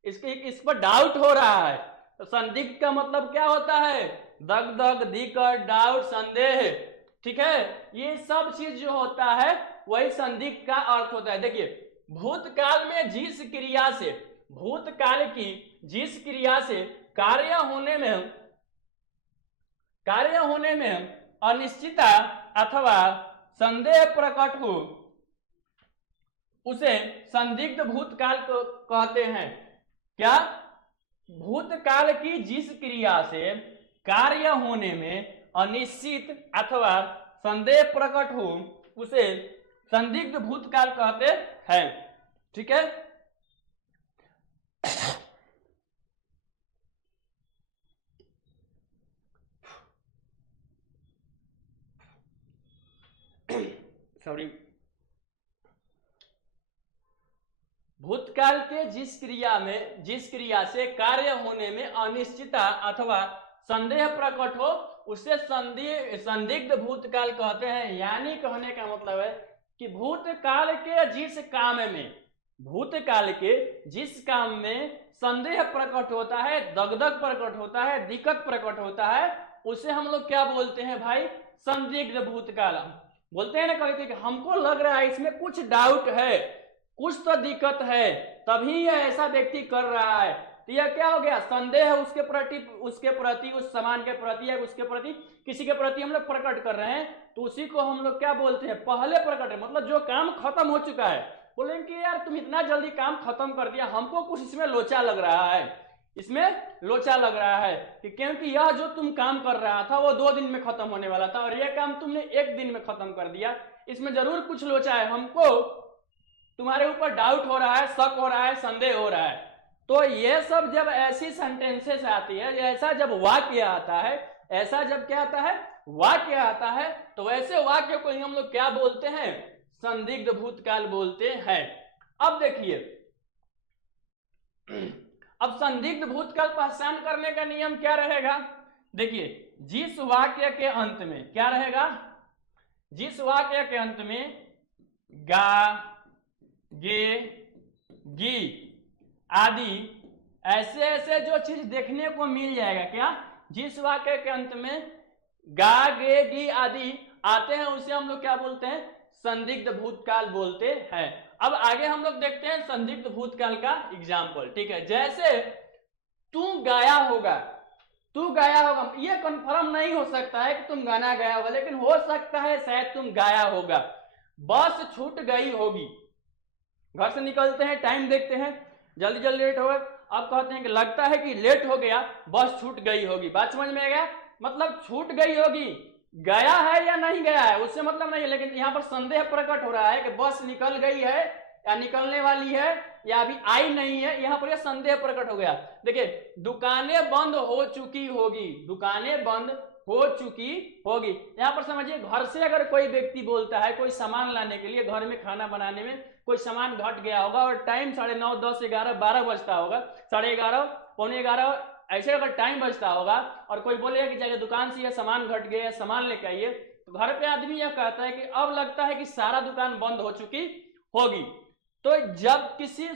इस पर डाउट हो रहा है। तो संदिग्ध का मतलब क्या होता है, दग दग, दिक्कत, डाउट, संदेह। ठीक है, ये सब चीज जो होता है वही संदिग्ध का अर्थ होता है। देखिए भूतकाल में जिस क्रिया से, भूतकाल की जिस क्रिया से कार्य होने में अनिश्चितता अथवा संदेह प्रकट हो उसे संदिग्ध भूतकाल को कहते हैं। क्या, भूतकाल की जिस क्रिया से कार्य होने में अनिश्चित अथवा संदेह प्रकट हो उसे संदिग्ध भूतकाल कहते हैं। ठीक है, सॉरी, भूतकाल के जिस क्रिया से कार्य होने में अनिश्चितता अथवा संदेह प्रकट हो उसे संदिग्ध भूतकाल कहते हैं। यानी कहने का मतलब है कि भूतकाल के जिस काम में संदेह प्रकट होता है, दगदग प्रकट होता है, दिक्कत प्रकट होता है, उसे हम लोग क्या बोलते हैं भाई? संदिग्ध भूतकाल बोलते हैं ना। कहते हैं कि हमको लग रहा है इसमें कुछ डाउट है, कुछ तो दिक्कत है, तभी यह ऐसा व्यक्ति कर रहा है। तो यह क्या हो गया? संदेह है उसके प्रति, उस सामान के प्रति या उसके प्रति, किसी के प्रति हम लोग प्रकट कर रहे हैं, तो उसी को हम लोग क्या बोलते हैं? पहले प्रकट है, मतलब जो काम खत्म हो चुका है। बोलेंगे कि यार तुम इतना जल्दी काम खत्म कर दिया, हमको कुछ इसमें लोचा लग रहा है, कि क्योंकि यह जो तुम काम कर रहा था वो 2 दिन में खत्म होने वाला था और यह काम तुमने 1 दिन में खत्म कर दिया, इसमें जरूर कुछ लोचा है, हमको तुम्हारे ऊपर डाउट हो रहा है, शक हो रहा है, संदेह हो रहा है। तो ये सब जब ऐसी सेंटेंसेस आती है, ऐसा जब वाक्य आता है, ऐसा जब क्या आता है? वाक्य आता है, तो वैसे वाक्य को हम लोग क्या बोलते हैं? संदिग्ध भूतकाल बोलते हैं। अब देखिए, अब संदिग्ध भूतकाल पहचान करने का नियम क्या रहेगा? देखिए, जिस वाक्य के अंत में क्या रहेगा? जिस वाक्य के अंत में गा, गे, गी आदि ऐसे जो चीज देखने को मिल जाएगा, क्या? जिस वाक्य के अंत में गा, गे, गी आदि आते हैं उसे हम लोग क्या बोलते हैं? संदिग्ध भूतकाल बोलते हैं। अब आगे हम लोग देखते हैं संदिग्ध भूतकाल का एग्जाम्पल। ठीक है, जैसे तू गाया होगा, ये कंफर्म नहीं हो सकता है कि तुम गाना गाया होगा, लेकिन हो सकता है शायद तुम गाया होगा। बस छूट गई होगी, घर से निकलते हैं, टाइम देखते हैं, जल्दी जल्दी लेट होगा, अब कहते हैं कि लगता है कि लेट हो गया, बस छूट गई होगी। बात समझ में आ गया? मतलब छूट गई होगी, गया है या नहीं गया है उससे मतलब नहीं है, लेकिन यहाँ पर संदेह प्रकट हो रहा है कि बस निकल गई है या निकलने वाली है या अभी आई नहीं है, यहाँ पर यह संदेह प्रकट हो गया। देखिए, दुकानें बंद हो चुकी होगी, दुकानें बंद हो चुकी होगी। यहाँ पर समझिए, घर से अगर कोई व्यक्ति बोलता है कोई सामान लाने के लिए, घर में खाना बनाने में कोई सामान घट गया होगा और टाइम 9:30, 10, 11, 12 बजता होगा, 11:30, पौने 11 ऐसे अगर टाइम बजता होगा और कोई बोलेगा कि जाके दुकान से यह सामान घट गया, सामान लेके आइए, तो घर पे आदमी यह कहता है कि अब लगता है कि सारा दुकान बंद हो चुकी होगी। तो जब किसी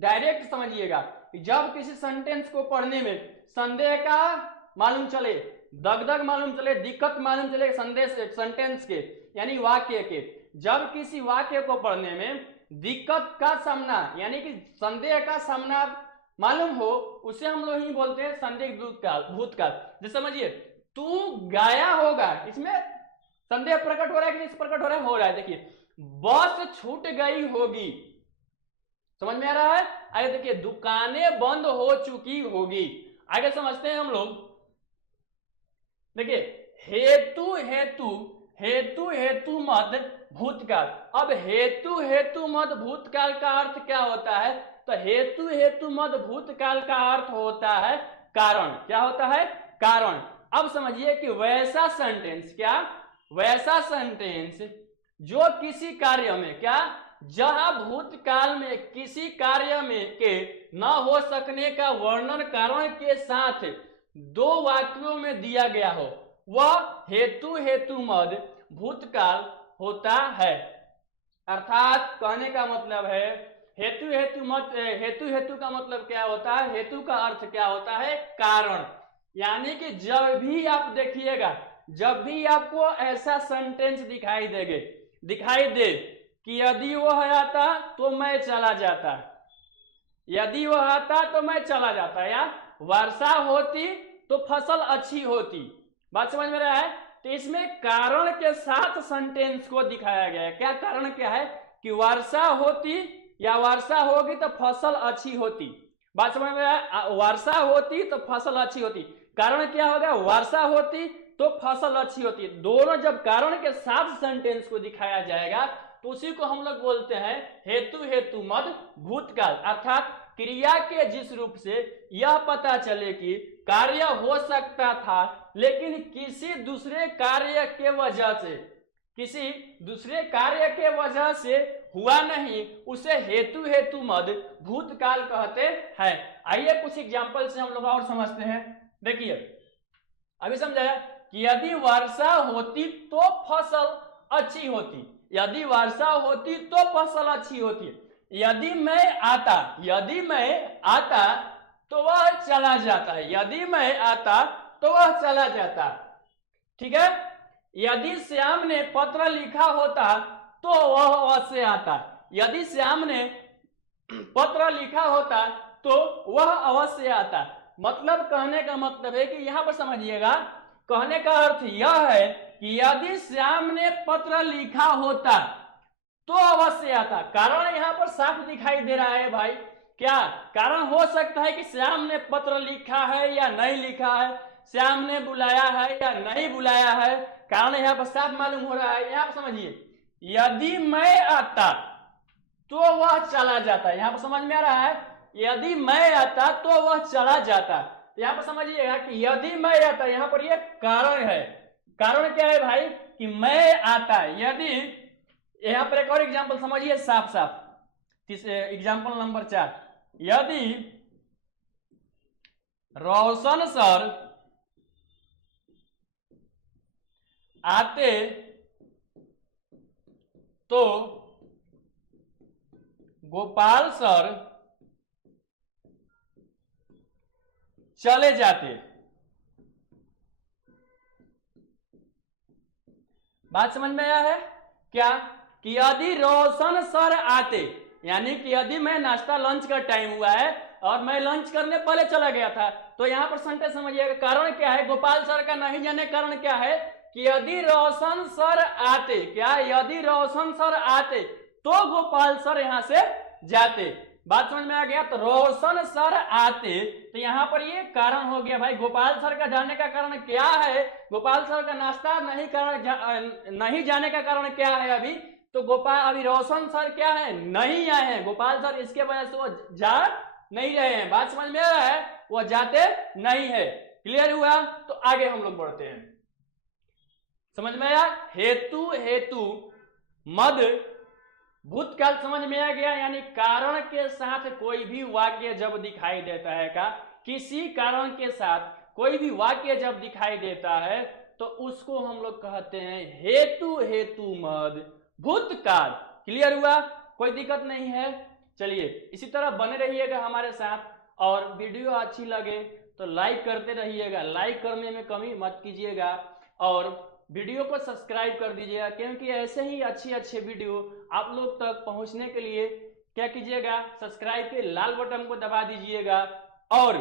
डायरेक्ट समझिएगा, जब किसी सेंटेंस को पढ़ने में संदेह का मालूम चले, दगदग मालूम चले, दिक्कत मालूम चले सेंटेंस के यानी वाक्य के, जब किसी वाक्य को पढ़ने में दिक्कत का सामना यानी कि संदेह का सामना मालूम हो, उसे हम लोग ही बोलते हैं संदिग्ध भूतकाल। जैसे समझिए, तू गाया होगा, इसमें संदेह प्रकट हो रहा है कि नहीं प्रकट हो रहा है। देखिए, बस छूट गई होगी, समझ में आ रहा है? आगे देखिए, दुकानें बंद हो चुकी होगी। आगे समझते हैं हम लोग। देखिए, हेतु मद भूतकाल। अब हेतु मद भूतकाल का अर्थ क्या होता है? तो हेतु मद भूतकाल का अर्थ होता है कारण। क्या होता है? कारण। अब समझिए कि वैसा सेंटेंस जो किसी कार्य में जहां भूतकाल में किसी कार्य में के न हो सकने का वर्णन कारण के साथ 2 वाक्यों में दिया गया हो, वह हेतु मद भूतकाल होता है। अर्थात कहने का मतलब है, हेतु का मतलब क्या होता है? हेतु का अर्थ क्या होता है? कारण। यानी कि जब भी आप देखिएगा, जब भी आपको ऐसा सेंटेंस दिखाई दे कि यदि वह आता तो मैं चला जाता, यदि वह आता तो मैं चला जाता, या वर्षा होती तो फसल अच्छी होती। बात समझ में रहा है? तो इसमें कारण के साथ सेंटेंस को दिखाया गया है। क्या कारण क्या है? कि वर्षा होती या वर्षा होगी तो फसल अच्छी होती। बात समझ में रहा है? वर्षा होती तो फसल अच्छी होती। कारण क्या होगा? वर्षा होती तो फसल अच्छी होती। दोनों जब कारण के साथ सेंटेंस को दिखाया जाएगा तो उसी को हम लोग बोलते हैं हेतु मद भूतकाल। अर्थात क्रिया के जिस रूप से यह पता चले कि कार्य हो सकता था, लेकिन किसी दूसरे कार्य के वजह से किसी दूसरे कार्य के वजह से हुआ नहीं, उसे हेतु हेतु मद भूतकाल कहते हैं। आइए कुछ एग्जाम्पल से हम लोग और समझते हैं। देखिए अभी समझाया कि यदि वर्षा होती तो फसल अच्छी होती, यदि वर्षा होती तो फसल अच्छी होती। यदि मैं आता तो वह चला जाता है, यदि मैं आता तो वह चला जाता। ठीक है, यदि श्याम ने पत्र लिखा होता तो वह अवश्य आता, यदि श्याम ने पत्र लिखा होता तो वह अवश्य आता। मतलब कहने का मतलब है कि यहां पर समझिएगा, कहने का अर्थ यह है कि यदि श्याम ने पत्र लिखा होता तो अवश्य आता। कारण यहां पर साफ दिखाई दे रहा है भाई, क्या कारण हो सकता है कि श्याम ने पत्र लिखा है या नहीं लिखा है, श्याम ने बुलाया है या नहीं बुलाया है, कारण यहां पर साफ मालूम हो रहा है। यहां पर समझिए, यदि मैं आता तो वह चला जाता, यहां पर समझ में आ रहा है, यदि मैं आता तो वह चला जाता। तो यहां पर समझिएगा कि यदि मैं आता, यहां पर यह कारण है। कारण क्या है भाई कि मैं आता, यदि यहां पर एक और एग्जांपल समझिए साफ साफ, एग्जांपल नंबर 4, यदि रोशन सर आते तो गोपाल सर चले जाते। बात समझ में आया है क्या कि यदि रोशन सर आते, यानी कि यदि मैं नाश्ता लंच का टाइम हुआ है और मैं लंच करने पहले चला गया था, तो यहां पर सेंटेंस समझिएगा, कारण क्या है, गोपाल सर का नहीं जाने कारण क्या है कि यदि रोशन सर आते, क्या यदि रोशन सर आते तो गोपाल सर यहां से जाते। बात समझ में आ गया। तो रोशन सर आते, तो यहां पर ये कारण हो गया भाई, गोपाल सर का जाने का कारण क्या है, गोपाल सर का नाश्ता नहीं जाने का कारण क्या है अभी, तो अभी रोशन सर क्या है, नहीं आए हैं, गोपाल सर इसके वजह से वो जा नहीं रहे हैं। बात समझ में आ रहा है, वो जाते नहीं है। क्लियर हुआ। तो आगे हम लोग बढ़ते हैं, समझ में आया। हेतु हेतु मद भूतकाल समझ में आ गया, यानी कारण के साथ कोई भी वाक्य जब दिखाई देता है, का किसी कारण के साथ कोई भी वाक्य जब दिखाई देता है तो उसको हम लोग कहते हैं हेतु हेतु मद भूतकाल। क्लियर हुआ, कोई दिक्कत नहीं है। चलिए इसी तरह बने रहिएगा हमारे साथ, और वीडियो अच्छी लगे तो लाइक करते रहिएगा, लाइक करने में कमी मत कीजिएगा, और वीडियो को सब्सक्राइब कर दीजिएगा, क्योंकि ऐसे ही अच्छे वीडियो आप लोग तक पहुंचने के लिए क्या कीजिएगा, सब्सक्राइब के लाल बटन को दबा दीजिएगा और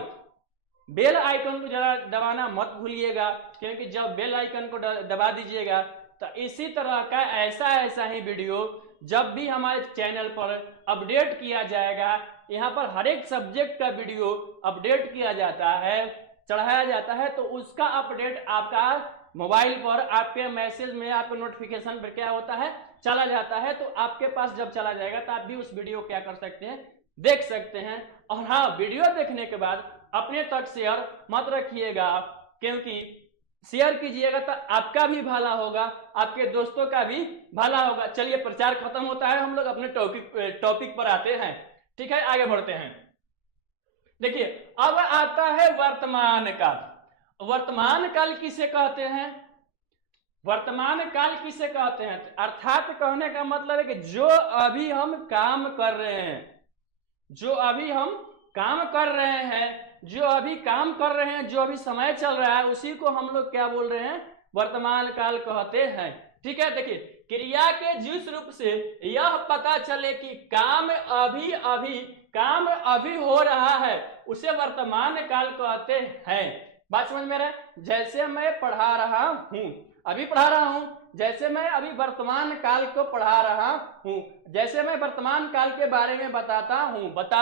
बेल आइकन को जरा दबाना मत भूलिएगा, क्योंकि जब बेल आइकन को दबा दीजिएगा तो इसी तरह का ऐसा ही वीडियो जब भी हमारे चैनल पर अपडेट किया जाएगा, यहाँ पर हर एक सब्जेक्ट का वीडियो अपडेट किया जाता है, चढ़ाया जाता है, तो उसका अपडेट आपका मोबाइल पर आपके मैसेज में आपके नोटिफिकेशन पर क्या होता है, चला जाता है। तो आपके पास जब चला जाएगा तो आप भी उस वीडियो क्या कर सकते हैं, देख सकते हैं। और हाँ, वीडियो देखने के बाद अपने तक शेयर मत रखिएगा, क्योंकि शेयर कीजिएगा तो आपका भी भला होगा, आपके दोस्तों का भी भला होगा। चलिए प्रचार खत्म होता है, हम लोग अपने टॉपिक पर आते हैं। ठीक है, आगे बढ़ते हैं। देखिए अब आता है वर्तमान काल। वर्तमान काल किसे कहते हैं, वर्तमान काल किसे कहते हैं, अर्थात कहने का मतलब है कि जो अभी हम काम कर रहे हैं, जो अभी हम काम कर रहे हैं, जो अभी काम कर रहे हैं, जो अभी समय चल रहा है, उसी को हम लोग क्या बोल रहे हैं, वर्तमान काल कहते हैं। ठीक है, देखिए क्रिया के जिस रूप से यह पता चले कि काम अभी हो रहा है, उसे वर्तमान काल कहते हैं। बात समझ में रहे, जैसे मैं पढ़ा रहा हूं, अभी पढ़ा रहा हूं, जैसे मैं अभी वर्तमान काल को पढ़ा रहा हूं, जैसे मैं वर्तमान काल के बारे में बता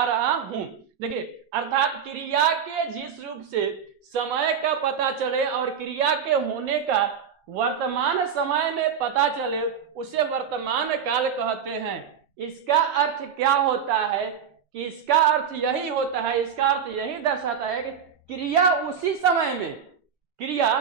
रहा हूं। देखिए अर्थात क्रिया के जिस रूप से समय का पता चले और क्रिया के होने का वर्तमान समय में पता चले, उसे वर्तमान काल कहते हैं। इसका अर्थ क्या होता है कि इसका अर्थ यही होता है, इसका अर्थ यही दर्शाता है कि क्रिया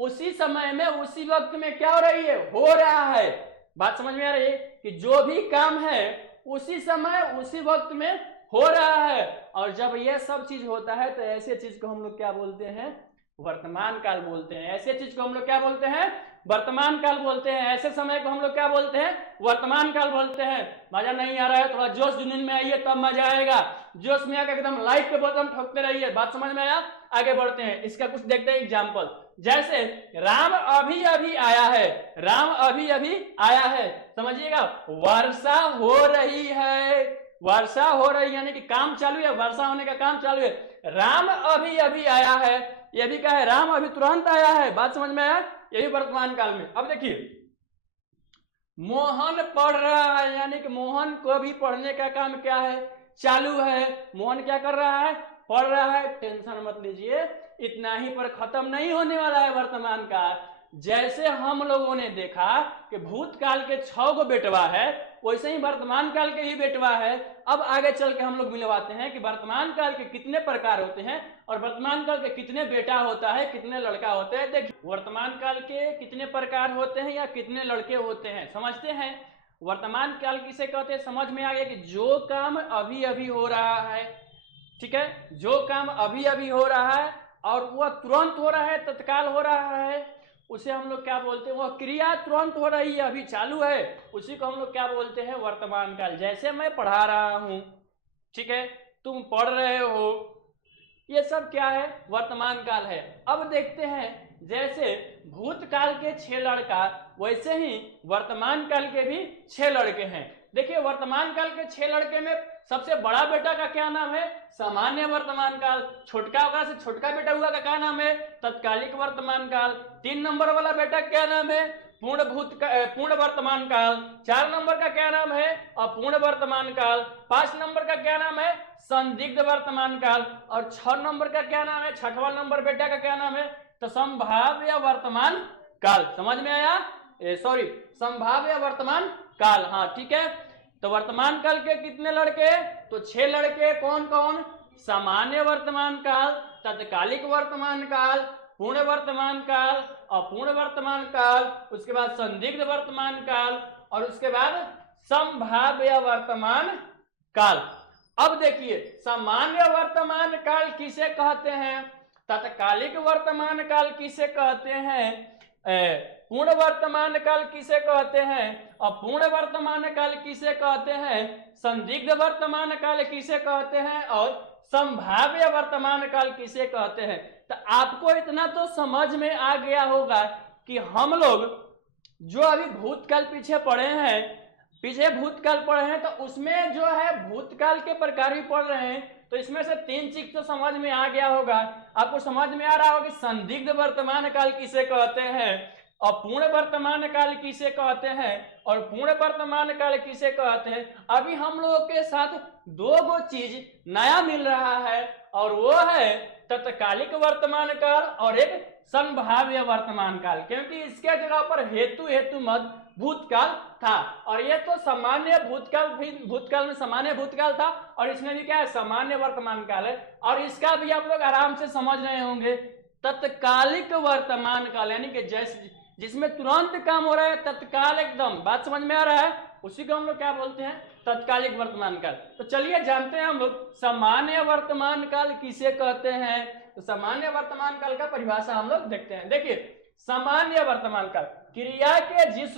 उसी समय में उसी वक्त में क्या हो रही है, हो रहा है। बात समझ में आ रही है कि जो भी काम है उसी समय उसी वक्त में हो रहा है। और जब यह सब चीज होता है तो ऐसे चीज को हम लोग क्या बोलते हैं, वर्तमान काल बोलते हैं। ऐसे चीज को हम लोग क्या बोलते हैं, वर्तमान काल बोलते हैं। ऐसे समय को हम लोग क्या बोलते हैं, वर्तमान काल बोलते हैं। मजा नहीं आ रहा है, थोड़ा जोश जुनून में आइए तब मजा आएगा। जोश में आकर एकदम लाइक पे बटन ठोकते रहिए। बात समझ में आया, आगे बढ़ते हैं। इसका कुछ देखते हैं एग्जाम्पल। जैसे राम अभी अभी आया है, राम अभी अभी आया है, समझिएगा। वर्षा हो रही है, वर्षा हो रही यानी कि काम चालू है, वर्षा होने का काम चालू है। राम अभी अभी आया है, यह भी क्या है, राम अभी तुरंत आया है। बात समझ में आया, यही वर्तमान काल में। अब देखिए मोहन पढ़ रहा है, यानी कि मोहन को भी पढ़ने का काम क्या है, चालू है। मोहन क्या कर रहा है, पढ़ रहा है। टेंशन मत लीजिए, इतना ही पर खत्म नहीं होने वाला है वर्तमान काल। जैसे हम लोगों ने देखा कि भूतकाल के 6 गो बेटवा है, वैसे ही वर्तमान काल के ही बेटवा है। अब आगे चल के हम लोग मिलवाते हैं कि वर्तमान काल के कितने प्रकार होते हैं और वर्तमान काल के कितने बेटा होता है, कितने लड़का होते हैं। देखिए वर्तमान काल के कितने प्रकार होते हैं या कितने लड़के होते हैं, समझते हैं। वर्तमान काल किसे कहते हैं, समझ में आ गया कि जो काम अभी अभी हो रहा है, ठीक है, जो काम अभी अभी हो रहा है और वह तुरंत हो रहा है, तत्काल हो रहा है, उसे हम लोग क्या बोलते हैं, वह क्रिया तुरंत हो रही है, अभी चालू है, उसी को हम लोग क्या बोलते हैं, वर्तमान काल। जैसे मैं पढ़ा रहा हूं, ठीक है, तुम पढ़ रहे हो, ये सब क्या है, वर्तमान काल है। अब देखते हैं जैसे भूतकाल के 6 लड़का, वैसे ही वर्तमान काल के भी 6 लड़के हैं। देखिए वर्तमान काल के 6 लड़के में सबसे बड़ा बेटा का क्या नाम है, सामान्य वर्तमान काल। छोटका होगा से छोटका बेटा हुआ का क्या नाम है, तत्कालिक वर्तमान काल। 3 नंबर वाला बेटा क्या नाम है, पूर्ण वर्तमान काल। 4 नंबर का क्या नाम है, अपूर्ण वर्तमान काल। 5 नंबर का क्या नाम है, संदिग्ध वर्तमान काल। और 6 नंबर का क्या नाम है, 6वां नंबर बेटा का क्या नाम है, तो संभाव्य वर्तमान काल। समझ में आया, सॉरी संभाव्य वर्तमान काल। हाँ ठीक है, तो वर्तमान काल के कितने लड़के, तो 6 लड़के। कौन कौन, सामान्य वर्तमान काल, तत्कालिक वर्तमान काल, पूर्ण वर्तमान काल, अपूर्ण वर्तमान काल, उसके बाद संदिग्ध वर्तमान काल और उसके बाद संभाव्य वर्तमान काल। अब देखिए सामान्य वर्तमान काल किसे कहते हैं, तत्कालिक वर्तमान काल किसे कहते हैं, पूर्ण वर्तमान काल किसे कहते हैं, अपूर्ण वर्तमान काल किसे कहते हैं, संदिग्ध वर्तमान काल किसे कहते हैं और संभाव्य वर्तमान काल किसे कहते हैं। तो आपको इतना तो समझ में आ गया होगा कि हम लोग जो अभी भूतकाल पीछे पढ़े हैं, पीछे भूतकाल पढ़े हैं, तो उसमें जो है भूतकाल के प्रकार भी पढ़ रहे हैं। तो इसमें से 3 चीज तो समझ में आ गया होगा। आपको समझ में आ रहा होगा कि संदिग्ध वर्तमान काल किसे कहते हैं, अपूर्ण वर्तमान काल किसे कहते हैं और पूर्ण वर्तमान काल किसे कहते हैं। अभी हम लोगों के साथ 2 गो चीज नया मिल रहा है और वो है तत्कालिक वर्तमान काल और एक संभाव्य वर्तमान काल, क्योंकि इसके जगह पर हेतु मत भूतकाल था और ये तो सामान्य भूतकाल भी, भूतकाल में सामान्य भूतकाल था और इसमें भी क्या है, सामान्य वर्तमान काल है। और इसका भी आप लोग आराम से समझ रहे होंगे, तत्कालिक वर्तमान काल यानी कि जैसे जिसमें तुरंत काम हो रहा है, तत्काल एकदम। बात समझ में आ रहा है, उसी को हम लोग क्या बोलते हैं, तत्कालिक वर्तमान काल। तो चलिए जानते हैं हम लोग सामान्य वर्तमान काल किसे कहते हैं। तो सामान्य वर्तमान काल का परिभाषा हम लोग देखते हैं। देखिए सामान्य वर्तमान काल क्रिया के जिस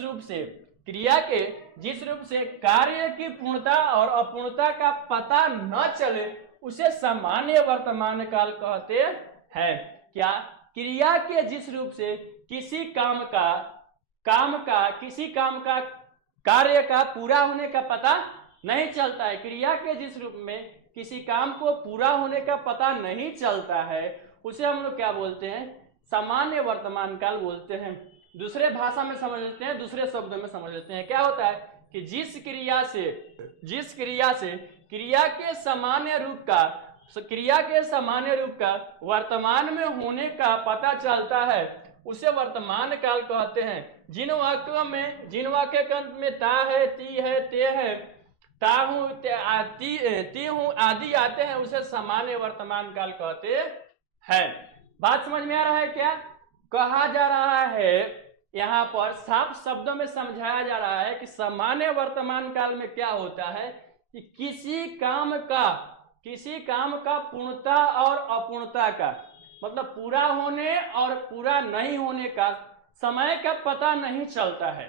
रूप से कार्य की पूर्णता और अपूर्णता का पता न चले उसे सामान्य वर्तमान काल कहते हैं। क्या, क्रिया के जिस रूप से किसी काम का कार्य का पूरा होने का पता नहीं चलता है, क्रिया के जिस रूप में किसी काम को पूरा होने का पता नहीं चलता है, उसे हम लोग क्या बोलते हैं, सामान्य वर्तमान काल बोलते हैं। दूसरे भाषा में समझ लेते हैं, दूसरे शब्दों में समझ लेते हैं। क्या होता है कि जिस क्रिया से क्रिया के सामान्य रूप का वर्तमान में होने का पता चलता है उसे वर्तमान काल कहते हैं। जिन वाक्य के अंत में ता है, ती है, ते है, ता हूं, ती हूं आदि आते हैं उसे सामान्य वर्तमान काल कहते हैं। बात समझ में आ रहा है क्या? कहा जा रहा है, यहाँ पर साफ शब्दों में समझाया जा रहा है कि सामान्य वर्तमान काल में क्या होता है कि किसी काम का पूर्णता और अपूर्णता का मतलब पूरा होने और पूरा नहीं होने का समय का पता नहीं चलता है।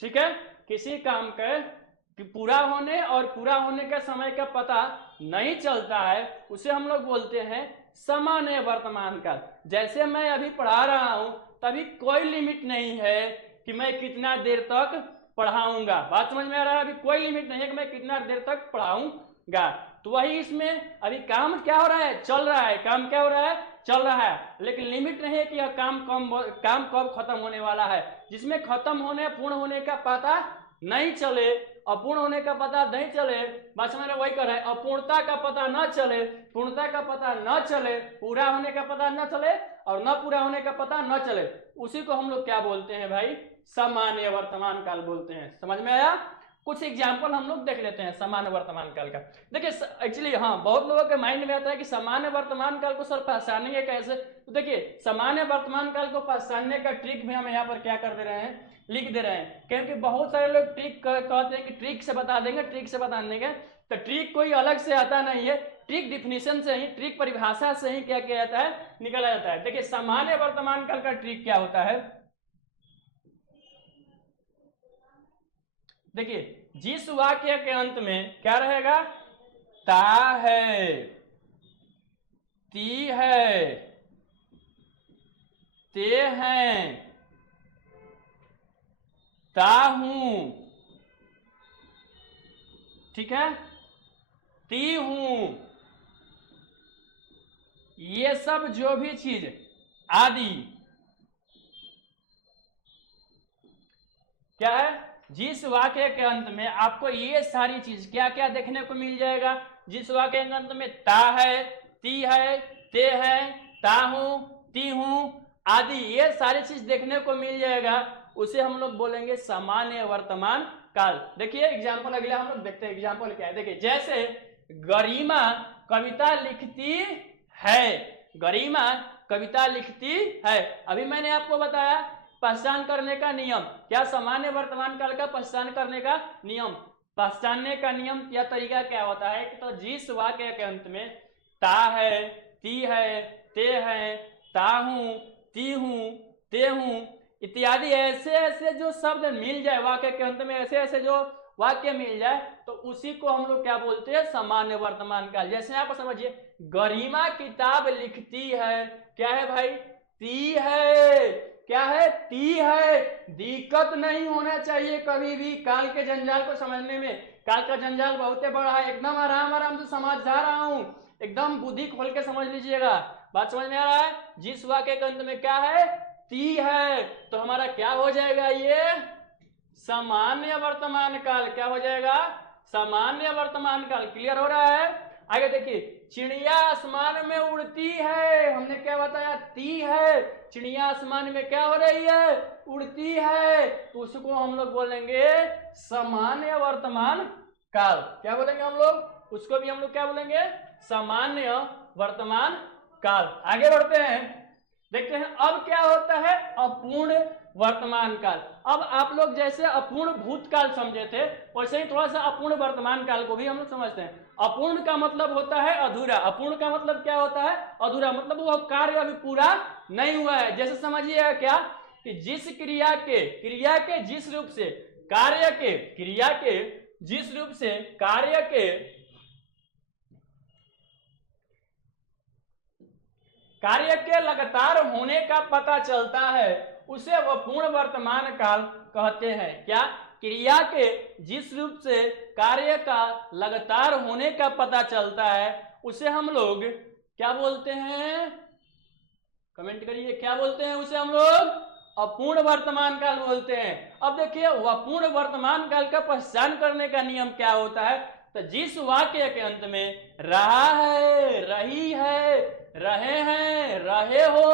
ठीक है, किसी काम के पूरा होने और पूरा होने का समय का पता नहीं चलता है, उसे हम लोग बोलते हैं सामान्य वर्तमान काल। जैसे मैं अभी पढ़ा रहा हूं, तभी कोई लिमिट नहीं है कि मैं कितना देर तक पढ़ाऊंगा। बात समझ में आ रहा है? अभी कोई लिमिट नहीं है कि मैं कितना देर तक पढ़ाऊंगा। तो वही इसमें अभी काम क्या हो रहा है, चल रहा है। काम क्या हो रहा है, चल रहा है, लेकिन लिमिट नहीं है कि यह काम कब खत्म होने वाला है। जिसमें खत्म होने पूर्ण होने का पता नहीं चले, अपूर्ण होने का पता नहीं चले, बस मैंने वही कर रहा है, अपूर्णता का पता न चले, पूर्णता का पता न चले, पूरा होने का पता न चले और न पूरा होने का पता न चले, उसी को हम लोग क्या बोलते हैं भाई, सामान्य वर्तमान काल बोलते हैं। समझ में आया? कुछ एग्जाम्पल हम लोग देख लेते हैं सामान्य वर्तमान काल का। देखिए एक्चुअली हाँ, बहुत लोगों के माइंड में आता है कि सामान्य वर्तमान काल को सर पहचानेंगे कैसे। तो देखिए सामान्य वर्तमान काल को पहचानने का ट्रिक भी हम यहाँ पर क्या कर दे रहे हैं, लिख दे रहे हैं, क्योंकि बहुत सारे लोग ट्रिक कहते हैं कि ट्रिक से बता देंगे, ट्रिक से बता देंगे। तो ट्रिक कोई अलग से आता नहीं है, ट्रिक डिफिनेशन से ही, ट्रिक परिभाषा से ही क्या किया जाता है, निकाला जाता है। देखिए सामान्य वर्तमान काल का ट्रिक क्या होता है, देखिए जिस वाक्य के अंत में क्या रहेगा, ता है, ती है, ते हैं, ता हूं, ठीक है, ती हूं, ये सब जो भी चीज आदि क्या है, जिस वाक्य के अंत में आपको ये सारी चीज क्या क्या देखने को मिल जाएगा, जिस वाक्य के अंत में ता है, ती है, ते है, ता हूं, ती हूं आदि ये सारी चीज देखने को मिल जाएगा, उसे हम लोग बोलेंगे सामान्य वर्तमान काल। देखिए एग्जाम्पल अगला हम लोग देखते हैं, एग्जाम्पल क्या है। देखिए जैसे गरिमा कविता लिखती है, गरिमा कविता लिखती है। अभी मैंने आपको बताया पहचान करने का नियम, क्या सामान्य वर्तमान काल का पहचान करने का नियम, पहचानने का नियम या तरीका क्या होता है कि तो जिस वाक्य के अंत में ता है, ती है, ते है, ता हूं, ती हूं, ते हूं इत्यादि ऐसे ऐसे जो शब्द मिल जाए वाक्य के अंत में, ऐसे ऐसे जो वाक्य मिल जाए, तो उसी को हम लोग क्या बोलते हैं, सामान्य वर्तमान काल। जैसे आप समझिए गरिमा किताब लिखती है, क्या है भाई, ती है, क्या है, ती है। दिक्कत नहीं होना चाहिए कभी भी काल के जंजाल को समझने में, काल का जंजाल बहुत बड़ा है, एकदम आराम आराम से समझ जा रहा हूं, एकदम बुद्धि खोल के समझ लीजिएगा। बात समझ में आ रहा है? जिस वाक्य के अंत में क्या है, ती है, तो हमारा क्या हो जाएगा, ये सामान्य वर्तमान काल। क्या हो जाएगा, सामान्य वर्तमान काल। क्लियर हो रहा है? आगे देखिए चिड़िया आसमान में उड़ती है, हमने क्या बताया, ती है, चिड़िया आसमान में क्या हो रही है, उड़ती है, तो उसको हम लोग बोलेंगे सामान्य वर्तमान काल। क्या बोलेंगे हम लोग, उसको भी हम लोग क्या बोलेंगे, सामान्य वर्तमान काल। आगे बढ़ते हैं, देखते हैं अब क्या होता है, अपूर्ण वर्तमान काल। अब आप लोग जैसे अपूर्ण भूतकाल समझे थे, वैसे ही थोड़ा सा अपूर्ण वर्तमान काल को भी हम लोग समझते हैं। अपूर्ण का मतलब होता है अधूरा, अपूर्ण का मतलब क्या होता है, अधूरा, मतलब वो कार्य अभी पूरा नहीं हुआ है। जैसे समझिए क्या, कि जिस क्रिया के जिस रूप से कार्य के, क्रिया के जिस रूप से कार्य के लगातार होने का पता चलता है, उसे वह पूर्ण वर्तमान काल कहते हैं। क्या, क्रिया के जिस रूप से कार्य का लगातार होने का पता चलता है, उसे हम लोग क्या बोलते हैं, कमेंट करिए, क्या बोलते हैं उसे हम लोग, अपूर्ण वर्तमान काल बोलते हैं। अब देखिए अपूर्ण वर्तमान काल का पहचान करने का नियम क्या होता है, तो जिस वाक्य के अंत में रहा है, रही है, रहे हैं, रहे हो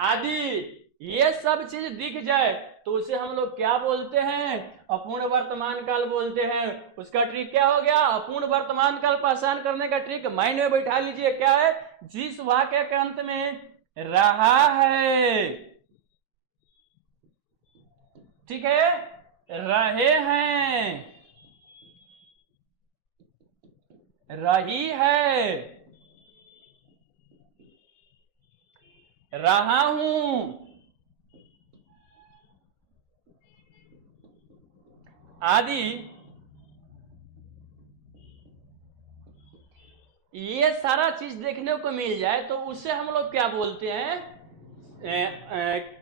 आदि ये सब चीज दिख जाए, तो उसे हम लोग क्या बोलते हैं, अपूर्ण वर्तमान काल बोलते हैं। उसका ट्रिक क्या हो गया, अपूर्ण वर्तमान काल पहचान करने का ट्रिक माइंड में बैठा लीजिए, क्या है, जिस वाक्य के अंत में रहा है, ठीक है, रहे हैं, रही है, रहा हूं, आदि। ये सारा चीज देखने को मिल जाए तो उससे हम लोग क्या बोलते हैं,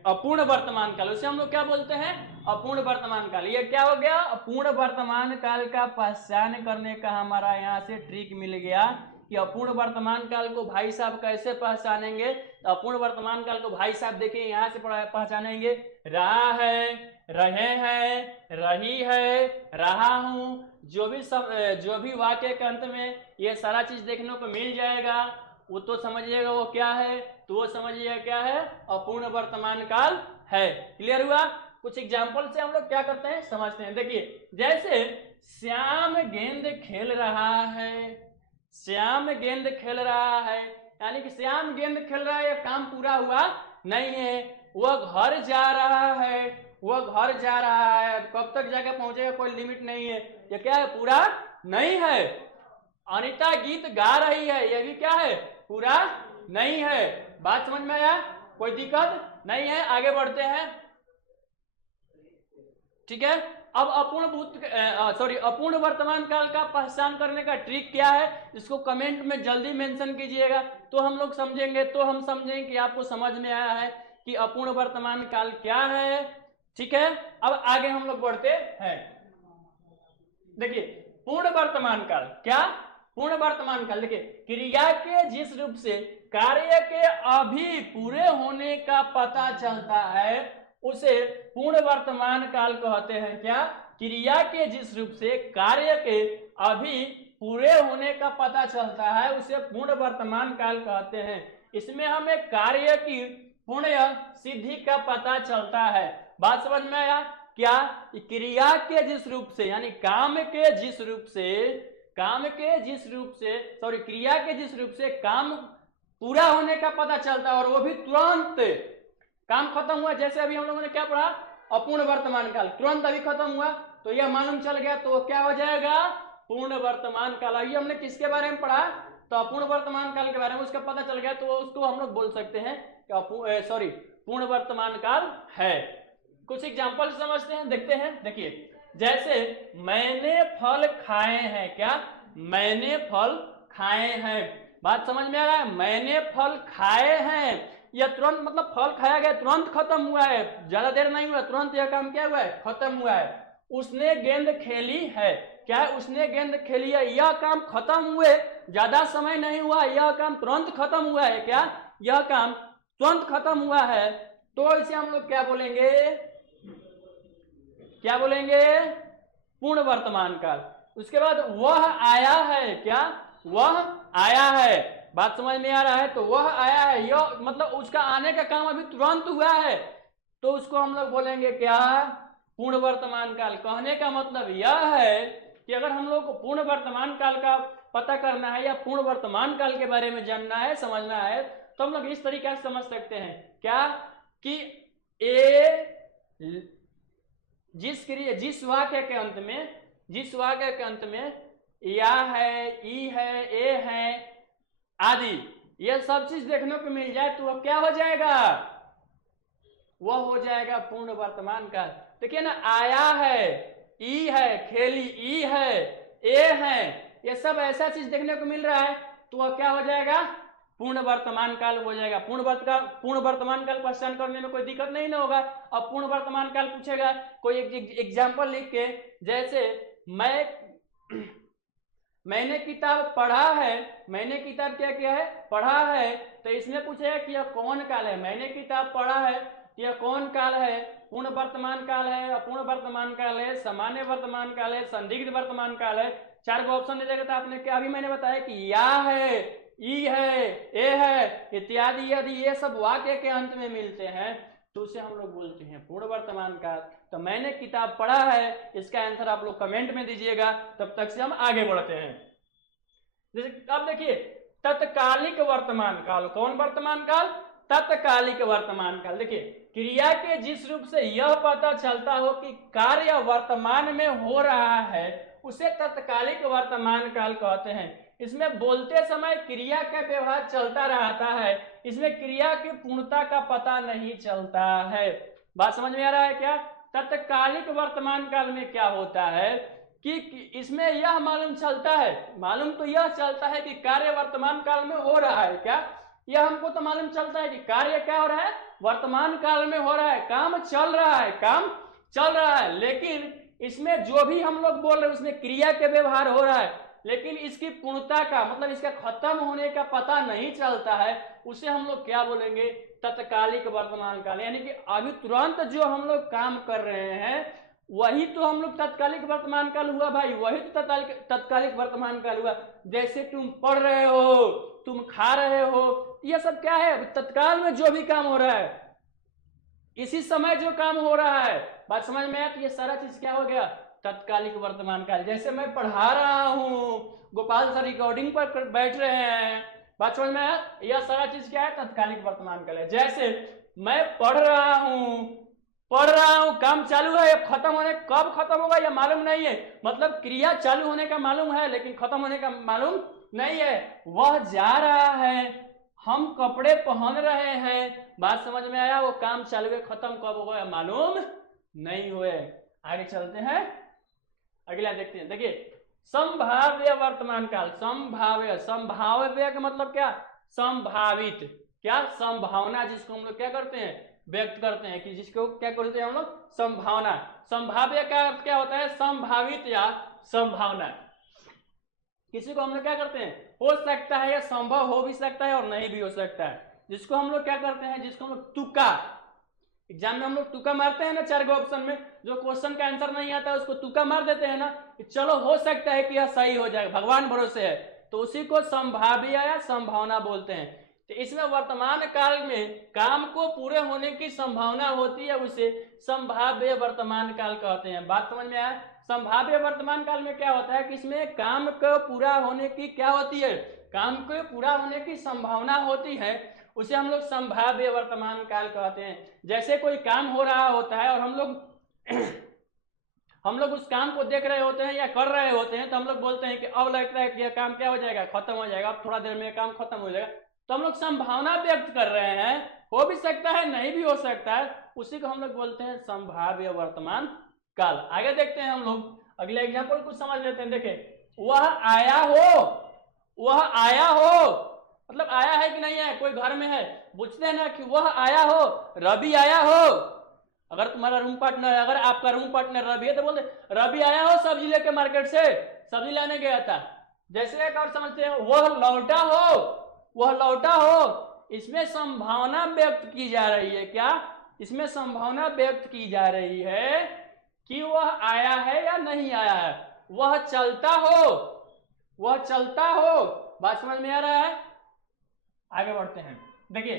अपूर्ण वर्तमान काल। उसे हम लोग क्या बोलते हैं, अपूर्ण वर्तमान काल। ये क्या हो गया, अपूर्ण वर्तमान काल का पहचान करने का हमारा यहाँ से ट्रिक मिल गया कि अपूर्ण वर्तमान काल को भाई साहब कैसे पहचानेंगे। तो अपूर्ण वर्तमान काल को भाई साहब देखिए यहाँ से पहचानेंगे, रहा है, रहे हैं, रही है, रहा हूं। जो भी वाक्य के अंत में ये सारा चीज देखने को मिल जाएगा वो तो समझिएगा वो क्या है, तो वो समझिएगा क्या है, अपूर्ण वर्तमान काल है। क्लियर हुआ। कुछ एग्जाम्पल से हम लोग क्या करते हैं समझते हैं। देखिए जैसे श्याम गेंद खेल रहा है, श्याम गेंद खेल रहा है, यानी कि श्याम गेंद खेल रहा है, यह काम पूरा हुआ नहीं है। वह घर जा रहा है, वह घर जा रहा है, कब तक जाकर पहुंचेगा कोई लिमिट नहीं है, ये क्या है, पूरा नहीं है। अनीता गीत गा रही है, यह भी क्या है, पूरा नहीं है। बात समझ में आया, कोई दिक्कत नहीं है, आगे बढ़ते हैं। ठीक है, अब अपूर्ण वर्तमान काल का पहचान करने का ट्रिक क्या है, इसको कमेंट में जल्दी मेंशन कीजिएगा तो हम लोग समझेंगे, तो हम समझेंगे कि आपको समझ में आया है कि अपूर्ण वर्तमान काल क्या है। ठीक है, अब आगे हम लोग बढ़ते हैं। देखिए पूर्ण वर्तमान काल क्या, पूर्ण वर्तमान काल देखिए क्रिया के जिस रूप से कार्य के अभी पूरे होने का पता चलता है उसे पूर्ण वर्तमान काल कहते हैं। क्या, क्रिया के जिस रूप से कार्य के अभी पूरे होने का पता चलता है उसे पूर्ण वर्तमान काल कहते हैं। इसमें हमें कार्य की पूर्ण सिद्धि का पता चलता है। बात समझ में आया क्या, क्रिया के जिस रूप से यानी काम के जिस रूप से, क्रिया के जिस रूप से काम पूरा होने का पता चलता है और वो भी तुरंत, काम खत्म हुआ, जैसे अभी हम लोगों ने क्या पढ़ा, अपूर्ण वर्तमान काल, तुरंत अभी खत्म हुआ तो यह मालूम चल गया तो क्या हो जाएगा, पूर्ण वर्तमान काल। अभी हमने किसके बारे में पढ़ा, तो अपूर्ण वर्तमान काल के बारे में, उसका पता चल गया तो उसको हम लोग बोल सकते हैं कि पूर्ण वर्तमान काल है। कुछ एग्जांपल समझते हैं, देखते हैं। देखिए जैसे मैंने फल खाए हैं, क्या, मैंने फल खाए हैं। बात समझ में आ रहा है, मैंने फल खाए हैं, यह तुरंत मतलब फल खाया गया, तुरंत खत्म हुआ है, ज्यादा देर नहीं हुआ, तुरंत यह काम क्या हुआ है, खत्म हुआ है। उसने गेंद खेली है, क्या है, उसने गेंद खेली है, यह काम खत्म हुए ज्यादा समय नहीं हुआ, यह काम तुरंत खत्म हुआ है। क्या, यह काम तुरंत खत्म हुआ है, तो इसे हम लोग क्या बोलेंगे, क्या बोलेंगे, पूर्ण वर्तमान काल। उसके बाद वह आया है, क्या, वह आया है। बात समझ में आ रहा है, तो वह आया है, यह मतलब उसका आने का काम अभी तुरंत हुआ है, तो उसको हम लोग बोलेंगे क्या, पूर्ण वर्तमान काल। कहने का मतलब यह है कि अगर हम लोग को पूर्ण वर्तमान काल का पता करना है या पूर्ण वर्तमान काल के बारे में जानना है, समझना है, तो हम लोग इस तरीके से समझ सकते हैं क्या, कि जिस वाक्य के अंत में या है, ई है, ए है आदि ये सब चीज देखने को मिल जाए तो वह क्या हो जाएगा, वह हो जाएगा पूर्ण वर्तमान काल। देखिए ना, आया है, ई है, खेली, ई है, ए है, ये सब ऐसा चीज देखने को मिल रहा है तो वह क्या हो जाएगा, पूर्ण वर्तमान काल हो जाएगा। पूर्ण वर्तमान काल पहचान करने में कोई दिक्कत नहीं ना होगा। अब पूर्ण वर्तमान काल पूछेगा कोई एग्जाम्पल लिख के, जैसे मैंने किताब पढ़ा है, मैंने किताब क्या किया है, पढ़ा है, तो इसमें पूछेगा कि यह कौन काल है, मैंने किताब पढ़ा है, यह कौन काल है, पूर्ण वर्तमान काल है, अपूर्ण वर्तमान काल है, सामान्य वर्तमान काल है, संदिग्ध वर्तमान काल है। 4 ऑप्शन दे देगा। तो आपने क्या, अभी मैंने बताया कि या है, ई है, ए है इत्यादि, यदि ये सब वाक्य के अंत में मिलते हैं तो उसे हम लोग बोलते हैं पूर्ण वर्तमान काल। तो मैंने किताब पढ़ा है, इसका आंसर आप लोग कमेंट में दीजिएगा, तब तक से हम आगे बढ़ते हैं। जैसे अब देखिए तत्कालिक वर्तमान काल, कौन वर्तमान काल, तत्कालिक वर्तमान काल। देखिए, क्रिया के जिस रूप से यह पता चलता हो कि कार्य वर्तमान में हो रहा है उसे तत्कालिक वर्तमान काल कहते हैं। इसमें बोलते समय क्रिया का व्यवहार चलता रहता है, इसमें क्रिया की पूर्णता का पता नहीं चलता है। बात समझ में आ रहा है क्या? तत्कालिक वर्तमान काल में क्या होता है कि इसमें यह मालूम चलता है, मालूम तो यह चलता है कि कार्य वर्तमान काल में हो रहा है। क्या? यह हमको तो मालूम चलता है कि कार्य क्या हो रहा है, वर्तमान काल में हो रहा है, काम चल रहा है, काम चल रहा है। लेकिन इसमें जो भी हम लोग बोल रहे हैं उसमें क्रिया के व्यवहार हो रहा है, लेकिन इसकी पूर्णता का मतलब इसका खत्म होने का पता नहीं चलता है, उसे हम लोग क्या बोलेंगे? तत्कालिक वर्तमान काल। यानी कि अभी तुरंत जो हम लोग काम कर रहे हैं वही तो हम लोग तत्कालिक वर्तमान काल हुआ भाई, वही तो तत्कालिक वर्तमान काल हुआ। जैसे तुम पढ़ रहे हो, तुम खा रहे हो, यह सब क्या है? तत्काल में जो भी काम हो रहा है, इसी समय जो काम हो रहा है। बात समझ में आया? तो ये सारा चीज क्या हो गया? तत्कालिक वर्तमान काल। जैसे मैं पढ़ा रहा हूं, गोपाल सर रिकॉर्डिंग पर बैठ रहे हैं, बात समझ में आया? यह सारा चीज क्या है? तत्कालिक वर्तमान काल है। जैसे मैं पढ़ रहा हूं, काम चालू है, खत्म होने कब खत्म होगा यह मालूम नहीं है, मतलब क्रिया चालू होने का मालूम है लेकिन खत्म होने का मालूम नहीं है। वह जा रहा है, हम कपड़े पहन रहे हैं, बात समझ में आया? वो काम चालू है, खत्म कब होगा मालूम नहीं हुए। आगे चलते हैं, अगला देखते हैं। देखिए, संभाव्य वर्तमान काल। संभाव्य का मतलब क्या? संभावित। क्या? संभावना, जिसको हम लोग क्या करते हैं? व्यक्त करते हैं, कि जिसको क्या करते हैं हम लोग? संभावना। संभाव्य का अर्थ क्या होता है? संभावित या संभावना। किसी को हम लोग क्या करते हैं? हो सकता है या संभव हो भी सकता है और नहीं भी हो सकता है, जिसको हम लोग क्या करते हैं? जिसको हम लोग तुक्का, एग्जाम में हम लोग तुक्का मारते हैं ना, 4 ऑप्शन में जो क्वेश्चन का आंसर नहीं आता है उसको तुक्का मार देते हैं ना, कि चलो हो सकता है कि यह सही हो जाए, भगवान भरोसे है, तो उसी को संभाव्य या संभावना बोलते हैं। तो इसमें वर्तमान काल में काम को पूरे होने की संभावना होती है, उसे संभाव्य वर्तमान काल कहते हैं। बात समझ में आया? संभाव्य वर्तमान काल में क्या होता है कि इसमें काम को पूरा होने की क्या होती है? काम को पूरा होने की संभावना होती है, उसे हम लोग संभाव्य वर्तमान काल कहते हैं। जैसे कोई काम हो रहा होता है और हम लोग उस काम को देख रहे होते हैं या कर रहे होते हैं, तो हम लोग बोलते हैं कि अब लगता है कि यह काम क्या हो जाएगा? खत्म हो जाएगा, अब थोड़ा देर में काम खत्म हो जाएगा। तो हम लोग संभावना व्यक्त कर रहे हैं, हो भी सकता है नहीं भी हो सकता है, उसी को हम लोग बोलते हैं संभाव्य वर्तमान काल। आगे देखते हैं हम लोग, अगले एग्जाम्पल कुछ समझ लेते हैं। देखिए, वह आया हो मतलब आया है कि नहीं है? कोई घर में है, पूछते हैं ना कि वह आया हो, रवि आया हो। अगर तुम्हारा रूम पार्टनर, अगर आपका रूम पार्टनर रवि है तो बोलते रवि आया हो सब्जी लेके मार्केट से, सब्जी लाने गया था। जैसे एक और समझते हैं, वह लौटा हो, इसमें संभावना व्यक्त की जा रही है। क्या? इसमें संभावना व्यक्त की जा रही है कि वह आया है या नहीं आया है। वह चलता हो, बात समझ में आ रहा है? आगे बढ़ते हैं। देखिए,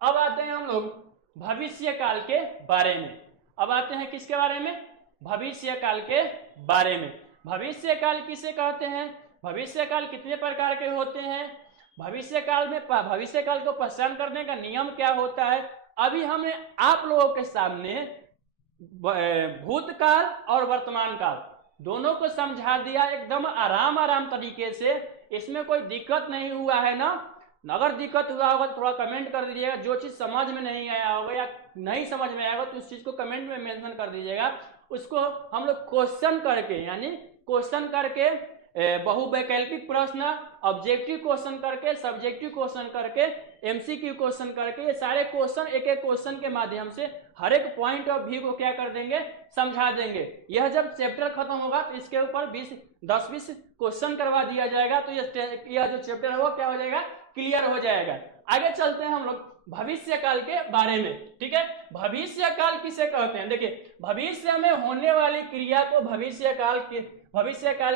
अब आते हैं हम लोग भविष्य काल के बारे में। अब आते हैं किसके बारे में? भविष्य काल के बारे में। भविष्य काल किसे कहते हैं? भविष्य काल कितने प्रकार के होते हैं? भविष्य काल में भविष्य काल को पहचान करने का नियम क्या होता है? अभी हमने आप लोगों के सामने भूतकाल और वर्तमान काल दोनों को समझा दिया एकदम आराम तरीके से। इसमें कोई दिक्कत नहीं हुआ है ना? अगर दिक्कत हुआ होगा तो थोड़ा कमेंट कर दीजिएगा। जो चीज समझ में नहीं आया होगा या नहीं समझ में आएगा तो उस चीज को कमेंट में मेंशन कर दीजिएगा। उसको हम लोग क्वेश्चन करके, यानी क्वेश्चन करके, बहुवैकल्पिक प्रश्न, ऑब्जेक्टिव क्वेश्चन करके, सब्जेक्टिव क्वेश्चन करके, एमसीक्यू क्वेश्चन करके, ये सारे क्वेश्चन एक एक क्वेश्चन के माध्यम से हर एक पॉइंट ऑफ व्यू को क्या कर देंगे? समझा देंगे। यह जब चैप्टर खत्म होगा तो इसके ऊपर 10-20 क्वेश्चन करवा दिया जाएगा, तो यह जो चैप्टर है वो क्या हो जाएगा? क्लियर हो जाएगा। आगे चलते हैं हम लोग भविष्य काल के बारे में। ठीक है, भविष्य काल किसे कहते हैं? देखिए, भविष्य में होने वाली क्रिया को भविष्य काल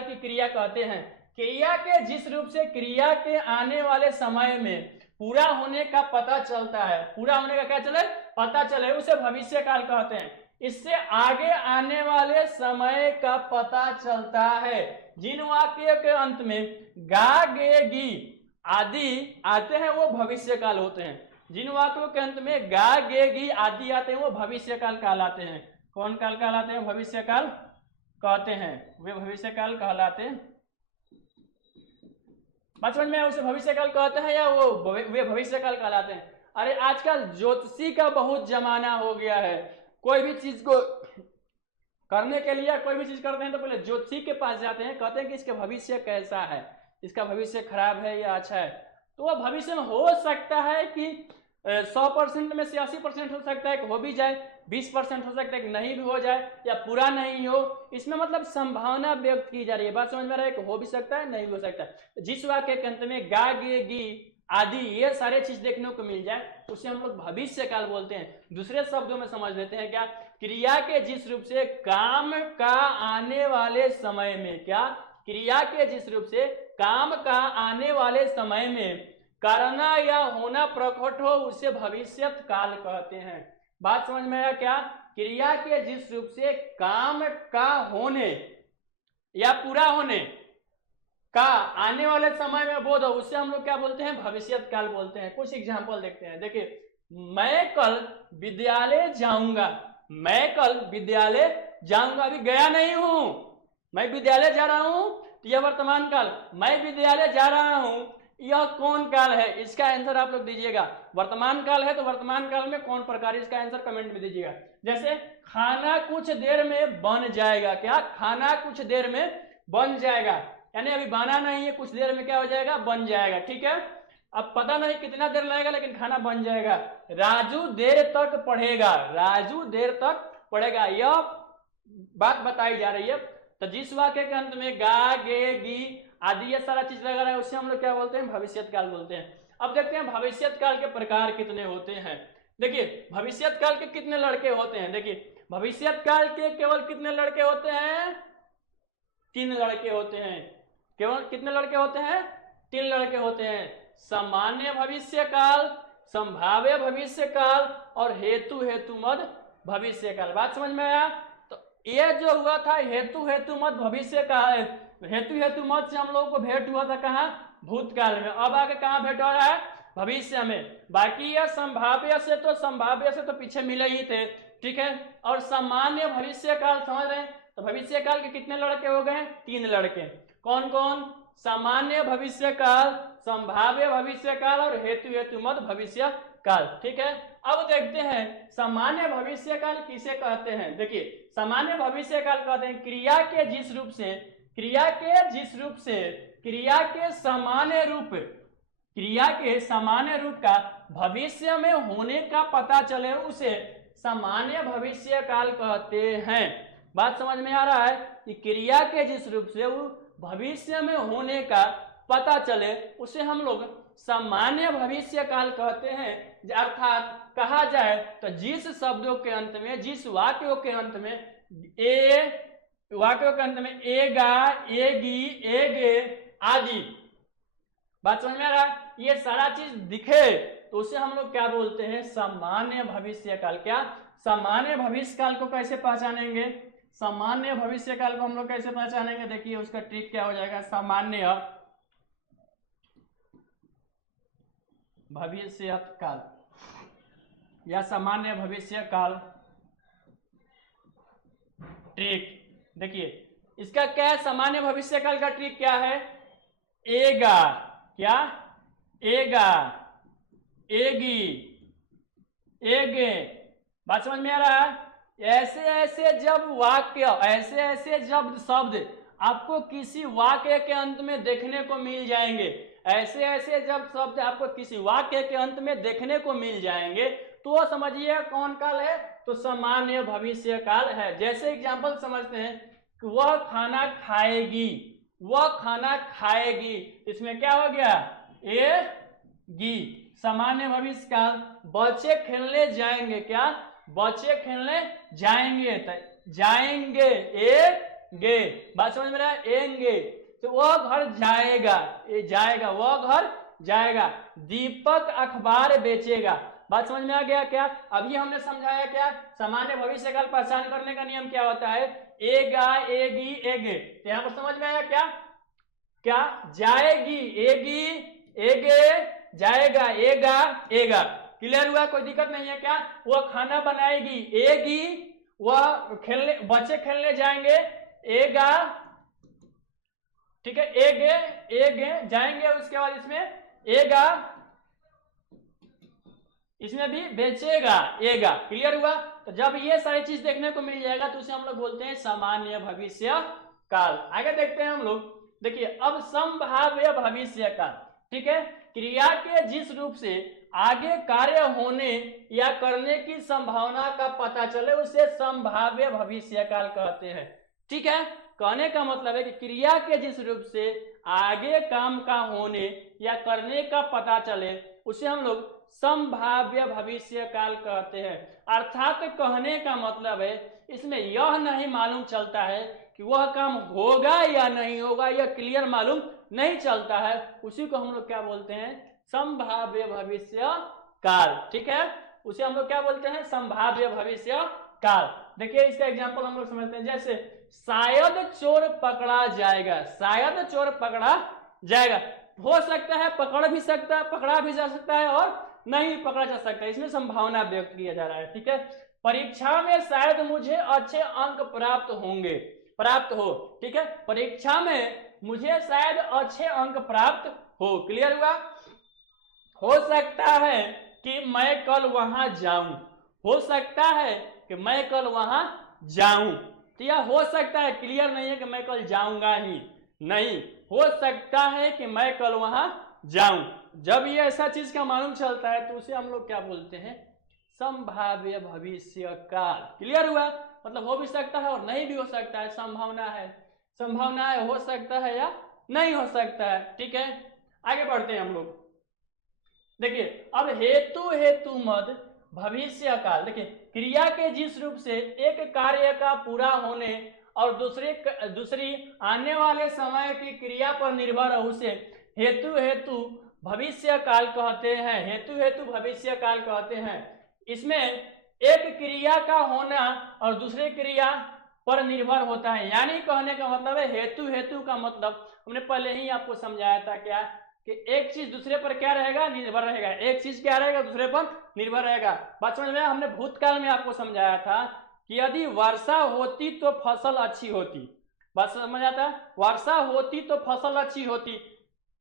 की क्रिया कहते हैं। क्रिया के जिस रूप से क्रिया के आने वाले समय में पूरा होने का पता चलता है, पूरा होने का क्या चले? पता चले, उसे भविष्य काल कहते हैं। इससे आगे आने वाले समय का पता चलता है। जिन वाक्य के अंत में गा गे गी आदि आते हैं वो भविष्य काल होते हैं। जिन वाक्यों के अंत में गा गे गी आदि आते हैं वो भविष्य काल कहलाते हैं। कौन काल कहलाते हैं? भविष्य काल कहते हैं, वे भविष्य काल कहलाते हैं। बात समझ में आया? उसे भविष्य काल कहते हैं या वो वे भविष्य काल कहलाते हैं? अरे आजकल ज्योतिषी का बहुत जमाना हो गया है। कोई भी चीज को करने के लिए कोई भी चीज करते हैं तो पहले ज्योतिषी के पास जाते हैं, कहते हैं कि इसका भविष्य कैसा है, इसका भविष्य खराब है या अच्छा है। तो वह भविष्य में हो सकता है कि 100% में से 80% हो सकता है कि हो भी जाए, 20% हो सकता है कि नहीं भी हो जाए या पूरा नहीं हो। इसमें मतलब संभावना व्यक्त की जा रही है। बात समझ में आ रहा है कि हो भी सकता है, नहीं भी हो सकता है। जिस वाक्य के अंत में गा गे गी आदि ये सारे चीज देखने को मिल जाए उसे हम लोग भविष्य काल बोलते हैं। दूसरे शब्दों में समझ लेते हैं क्या? क्रिया के जिस रूप से काम का आने वाले समय में, क्या क्रिया के जिस रूप से काम का आने वाले समय में करना या होना प्रकट हो उसे भविष्यत काल कहते हैं। बात समझ में आया क्या? क्रिया के जिस रूप से काम का होने या पूरा होने का आने वाले समय में बोध हो उसे हम लोग क्या बोलते हैं? भविष्यत काल बोलते हैं। कुछ एग्जांपल देखते हैं। देखिए, मैं कल विद्यालय जाऊंगा, मैं कल विद्यालय जाऊंगा, अभी गया नहीं हूं, मैं विद्यालय जा रहा हूं, तो यह वर्तमान काल। मैं विद्यालय जा रहा हूं, यह कौन काल है? इसका आंसर आप लोग दीजिएगा। वर्तमान काल है तो वर्तमान काल में कौन प्रकार, इसका आंसर कमेंट में दीजिएगा। जैसे खाना कुछ देर में बन जाएगा, क्या खाना कुछ देर में बन जाएगा, यानी अभी बना नहीं है, कुछ देर में क्या हो जाएगा? बन जाएगा। ठीक है, अब पता नहीं कितना देर लगेगा लेकिन खाना बन जाएगा। राजू देर तक पढ़ेगा, राजू देर तक पढ़ेगा, यह बात बताई जा रही है। तो जिस वाक्य के अंत में गा गे गी आदि ये सारा चीज लगा रहा है उसे हम लोग क्या बोलते हैं? भविष्यत काल बोलते हैं। अब देखते हैं भविष्यत काल के प्रकार कितने होते हैं। देखिए, भविष्यत काल के कितने लड़के होते हैं। देखिए, भविष्यत काल के केवल कितने लड़के होते हैं? 3 लड़के होते हैं। केवल कितने लड़के होते हैं? 3 लड़के होते हैं। सामान्य भविष्य काल, संभाव्य भविष्य काल और हेतु हेतुमद भविष्य काल। बात समझ में आया? तो ये जो हुआ था हेतु हेतुमद भविष्य काल, हेतु हेतुमद से हम लोगों को भेंट हुआ था कहाँ? भूतकाल में। अब आगे कहाँ भेंट हो रहा है? भविष्य में। बाकी यह संभाव्य से तो पीछे मिले ही थे, ठीक है। और सामान्य भविष्य काल समझ रहे हैं? तो भविष्य काल के कितने लड़के हो गए? 3 लड़के। कौन कौन? सामान्य भविष्य काल, संभाव्य भविष्य काल और हेतु हेतुमद भविष्य काल। ठीक है, अब देखते हैं सामान्य भविष्य काल किसे कहते हैं। देखिए, सामान्य भविष्य काल कहते हैं क्रिया के जिस रूप से, क्रिया के सामान्य रूप का भविष्य में होने का पता चले उसे सामान्य भविष्य काल कहते हैं। बात समझ में आ रहा है कि क्रिया के जिस रूप से वो भविष्य में होने का पता चले उसे हम लोग सामान्य भविष्य काल कहते हैं। अर्थात कहा जाए तो जिस शब्दों के अंत में, जिस वाक्यों के अंत में एगा, एगी, एगे आदि, बात समझ में आ रहा है, ये सारा चीज दिखे तो उसे हम लोग क्या बोलते हैं? सामान्य भविष्य काल। क्या सामान्य भविष्य काल को कैसे पहचानेंगे? सामान्य भविष्य काल को हम लोग कैसे पहचानेंगे? देखिए, उसका ट्रिक क्या हो जाएगा? सामान्य भविष्य काल या सामान्य भविष्य काल ट्रिक। देखिए, इसका क्या है? सामान्य भविष्य काल का ट्रिक क्या है? एगा, क्या एगा, एगी, एगे। बात समझ में आ रहा है? ऐसे ऐसे जब वाक्य, ऐसे ऐसे जब शब्द आपको किसी वाक्य के अंत में देखने को मिल जाएंगे, ऐसे ऐसे जब शब्द आपको किसी वाक्य के अंत में देखने को मिल जाएंगे तो समझिए कौन काल है? तो सामान्य भविष्य काल है। जैसे एग्जांपल समझते हैं कि वह खाना खाएगी, वह खाना खाएगी, इसमें क्या हो गया? ए गी, सामान्य भविष्य काल। बच्चे खेलने जाएंगे, क्या बच्चे खेलने जाएंगे, जाएंगे ए गे। बात समझ में रहा है? एंगे, तो वह घर जाएगा, ए जाएगा, वह घर जाएगा। दीपक अखबार बेचेगा। बात समझ में आ गया क्या? अभी हमने समझाया क्या सामान्य भविष्य काल पहचान करने का नियम क्या होता है? एगा, एगी, एगे। तो यहां पर समझ में आया क्या? क्या जाएगी, एगी, एगे, जाएगा, एगा, एगा। क्लियर हुआ? कोई दिक्कत नहीं है क्या? वह खाना बनाएगी, एगी, वह खेलने, बच्चे खेलने जाएंगे, एगा, ठीक है, एगे जाएंगे, उसके बाद इसमें एगा, इसमें भी बेचेगा, एगा। क्लियर हुआ? तो जब ये सारी चीज देखने को मिल जाएगा तो उसे हम लोग बोलते हैं सामान्य भविष्य काल। आगे देखते हैं हम लोग। देखिए अब संभाव्य भविष्य काल, ठीक है, क्रिया के जिस रूप से आगे कार्य होने या करने की संभावना का पता चले उसे संभाव्य भविष्य काल कहते हैं। ठीक है, कहने का मतलब है कि क्रिया के जिस रूप से आगे काम का होने या करने का पता चले उसे हम लोग संभाव्य भविष्य काल कहते हैं। अर्थात कहने का मतलब है इसमें यह नहीं मालूम चलता है कि वह काम होगा या नहीं होगा, यह क्लियर मालूम नहीं चलता है, उसी को हम लोग क्या बोलते हैं? संभाव्य भविष्य काल। ठीक है, उसे हम लोग क्या बोलते हैं? संभाव्य भविष्य काल। देखिए इसका एग्जांपल हम लोग समझते हैं, जैसे शायद चोर पकड़ा जाएगा, शायद चोर पकड़ा जाएगा, हो सकता है पकड़ भी सकता है, पकड़ा भी जा सकता है और नहीं पकड़ा जा सकता है, इसमें संभावना व्यक्त किया जा रहा है। ठीक है, परीक्षा में शायद मुझे अच्छे अंक प्राप्त होंगे, प्राप्त हो, ठीक है, परीक्षा में मुझे शायद अच्छे अंक प्राप्त हो। क्लियर हुआ? हो सकता है कि मैं कल वहां जाऊं, हो सकता है कि मैं कल वहां जाऊं, तो यह हो सकता है, क्लियर नहीं है कि मैं कल जाऊंगा ही नहीं, हो सकता है कि मैं कल वहां जाऊं। जब ये ऐसा चीज का मालूम चलता है तो उसे हम लोग क्या बोलते हैं? संभाव्य भविष्य काल। क्लियर हुआ? मतलब हो भी सकता है और नहीं भी हो सकता है, संभावना है, संभावना है, हो सकता है या नहीं हो सकता है। ठीक है, आगे बढ़ते हैं हम लोग। देखिए अब हेतु हेतु मद भविष्य काल। देखिए क्रिया के जिस रूप से एक कार्य का पूरा होने और दूसरी आने वाले समय की क्रिया पर निर्भर है उसे हेतु हेतु भविष्य काल कहते हैं, हेतु हेतु भविष्य काल कहते हैं। इसमें एक क्रिया का होना और दूसरे क्रिया पर निर्भर होता है, यानी कहने का मतलब है हेतु हेतु का मतलब हमने पहले ही आपको समझाया था क्या, कि एक चीज दूसरे पर क्या रहेगा? निर्भर रहेगा। एक चीज क्या रहेगा? दूसरे पर निर्भर रहेगा। बात समझ में? हमने भूतकाल में आपको समझाया था कि यदि वर्षा होती तो फसल अच्छी होती, बात समझ आता? वर्षा होती तो फसल अच्छी होती,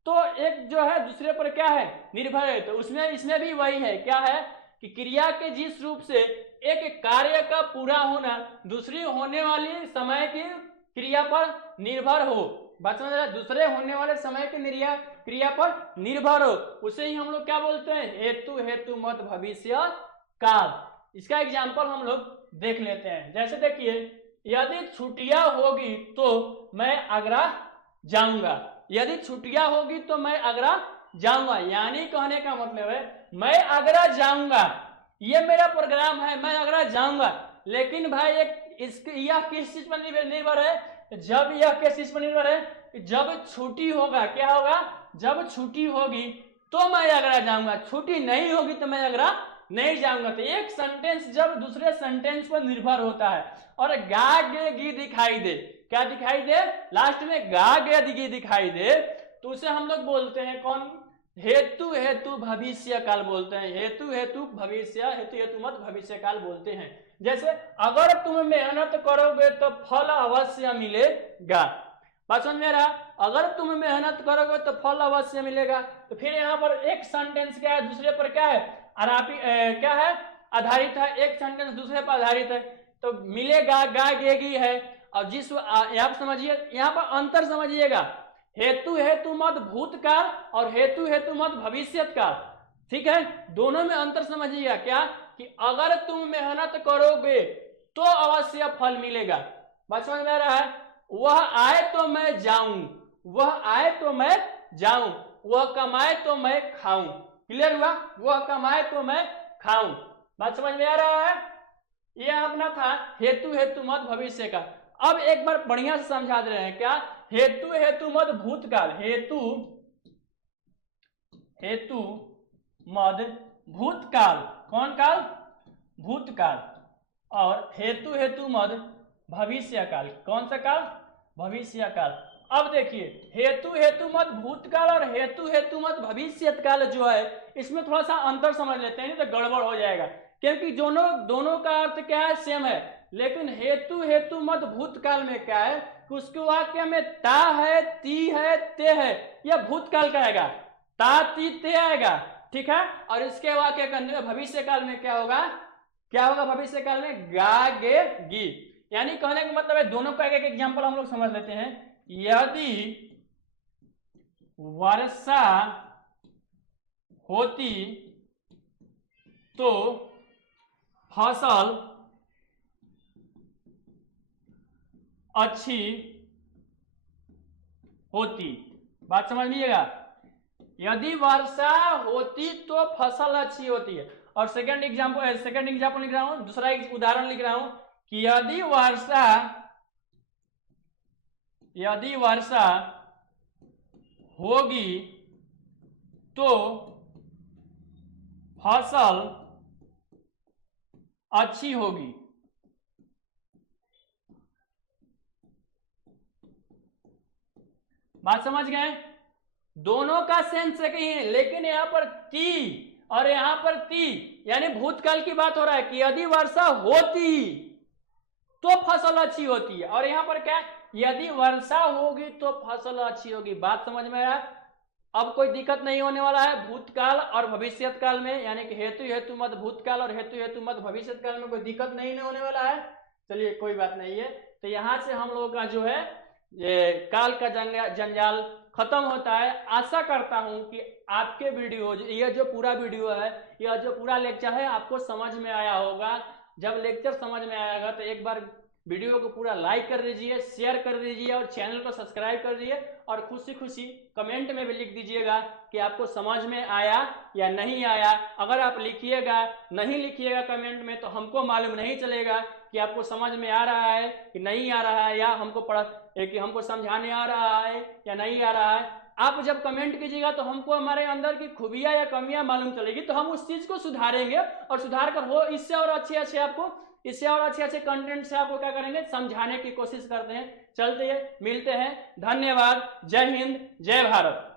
तो एक जो है दूसरे पर क्या है? निर्भर है। तो उसमें इसमें भी वही है, क्या है कि क्रिया के जिस रूप से एक कार्य का पूरा होना दूसरी होने वाली समय की क्रिया पर निर्भर हो, बात समझ रहा है? दूसरे होने वाले समय की क्रिया पर निर्भर हो, उसे ही हम लोग क्या बोलते हैं? हेतु हेतु मत भविष्य काल। इसका एग्जाम्पल हम लोग देख लेते हैं। जैसे देखिए यदि छुट्टियां होगी तो मैं आगरा जाऊंगा, यदि छुट्टियां होगी तो मैं आगरा जाऊंगा, यानी कहने का मतलब है मैं आगरा जाऊंगा, ये मेरा प्रोग्राम है, मैं आगरा जाऊंगा। लेकिन भाई यह किस चीज पर निर्भर है? जब यह किस चीज पर निर्भर है? जब छुट्टी होगा, क्या होगा? जब छुट्टी होगी तो मैं आगरा जाऊंगा, छुट्टी नहीं होगी तो मैं आगरा नहीं जाऊंगा। तो एक सेंटेंस जब दूसरे सेंटेंस पर निर्भर होता है और गा गे गी दिखाई दे, क्या दिखाई दे? लास्ट में गा गे गी दिखाई दे, तो उसे हम लोग बोलते हैं कौन? हेतु हेतु भविष्य काल बोलते हैं। हेतु हेतु भविष्य, हेतु हेतु मत भविष्य काल बोलते हैं। जैसे अगर तुम मेहनत करोगे तो फल अवश्य मिलेगा, बात समझ में रहा? अगर तुम मेहनत करोगे तो फल अवश्य मिलेगा। तो फिर यहाँ पर एक सेंटेंस क्या है? दूसरे पर क्या है? क्या है? आधारित है। एक सेंटेंस दूसरे पर आधारित है, तो मिलेगा गा गेगी है। और जिस आप समझिए, यहाँ पर अंतर समझिएगा, हेतु हेतु मत भूतकाल और हेतु हेतु मत भविष्य काल। ठीक है, दोनों में अंतर समझिएगा, क्या कि अगर तुम मेहनत करोगे तो अवश्य फल मिलेगा, बात समझ में आ रहा है? वह आए तो मैं जाऊं, वह आए तो मैं जाऊं, वह कमाए तो मैं खाऊं। क्लियर हुआ? वह कमाए तो मैं खाऊं, बात समझ में आ रहा है? यह अपना था हेतु हेतु मत भविष्य का। अब एक बार बढ़िया से समझा दे रहे हैं, क्या? हेतु हेतु मत भूतकाल, हेतु हेतु मद भूतकाल, कौन काल? भूतकाल। और हेतु हेतु मद भविष्य काल, कौन सा काल? भविष्य काल। अब देखिए हेतु हेतु मत भूतकाल और हेतु हेतु मत भविष्यकाल जो है इसमें थोड़ा सा अंतर समझ लेते हैं, नहीं तो गड़बड़ हो जाएगा, क्योंकि दोनों का अर्थ क्या है, सेम है। लेकिन हेतु हेतु मत भूतकाल में क्या है कि उसके वाक्य में ता है, ती है, ते है, यह भूतकाल का आएगा, ता ती ते आएगा, ठीक है। और इसके वाक्य के अंदर भविष्य काल में क्या होगा, क्या होगा भविष्य काल में, गा गे गी। यानी कहने का मतलब है दोनों का एक एग्जांपल हम लोग समझ लेते हैं। यदि वर्षा होती तो फसल अच्छी होती। बात समझ लीजिएगा, यदि वर्षा होती तो फसल अच्छी होती है। और सेकंड एग्जांपल लिख रहा हूं, दूसरा एक उदाहरण लिख रहा हूं कि यदि वर्षा होगी तो फसल अच्छी होगी। बात समझ गए, दोनों का सेंस एक ही है, लेकिन यहां पर ती और यहां पर ती यानी भूतकाल की बात हो रहा है कि यदि वर्षा होती तो फसल अच्छी होती है, और यहां पर क्या है, यदि वर्षा होगी तो फसल अच्छी होगी। बात समझ में आया, अब कोई दिक्कत नहीं होने वाला है भूतकाल और भविष्यत काल में, यानी कि हेतु हेतु मत भूतकाल और हेतु हेतु मत भविष्यत काल में कोई दिक्कत नहीं होने वाला है। चलिए कोई बात नहीं है, तो यहां से हम लोगों का जो है ये काल का जंजाल खत्म होता है। आशा करता हूं कि आपके वीडियो, ये जो पूरा वीडियो है, यह जो पूरा लेक्चर है आपको समझ में आया होगा। जब लेक्चर समझ में आएगा तो एक बार वीडियो को पूरा लाइक कर दीजिए, शेयर कर दीजिए और चैनल को सब्सक्राइब कर दीजिए, और खुशी खुशी कमेंट में भी लिख दीजिएगा कि आपको समझ में आया या नहीं आया। अगर आप लिखिएगा, नहीं लिखिएगा कमेंट में, तो हमको मालूम नहीं चलेगा कि आपको समझ में आ रहा है कि नहीं आ रहा है, या हमको समझाने आ रहा है या नहीं आ रहा है। आप जब कमेंट कीजिएगा तो हमको हमारे अंदर की खूबियां या कमियां मालूम चलेगी, तो हम उस चीज को सुधारेंगे, और सुधार कर हो इससे और अच्छे कंटेंट से आपको क्या करेंगे, समझाने की कोशिश करते हैं। चलते हैं, मिलते हैं, धन्यवाद, जय हिंद, जय भारत।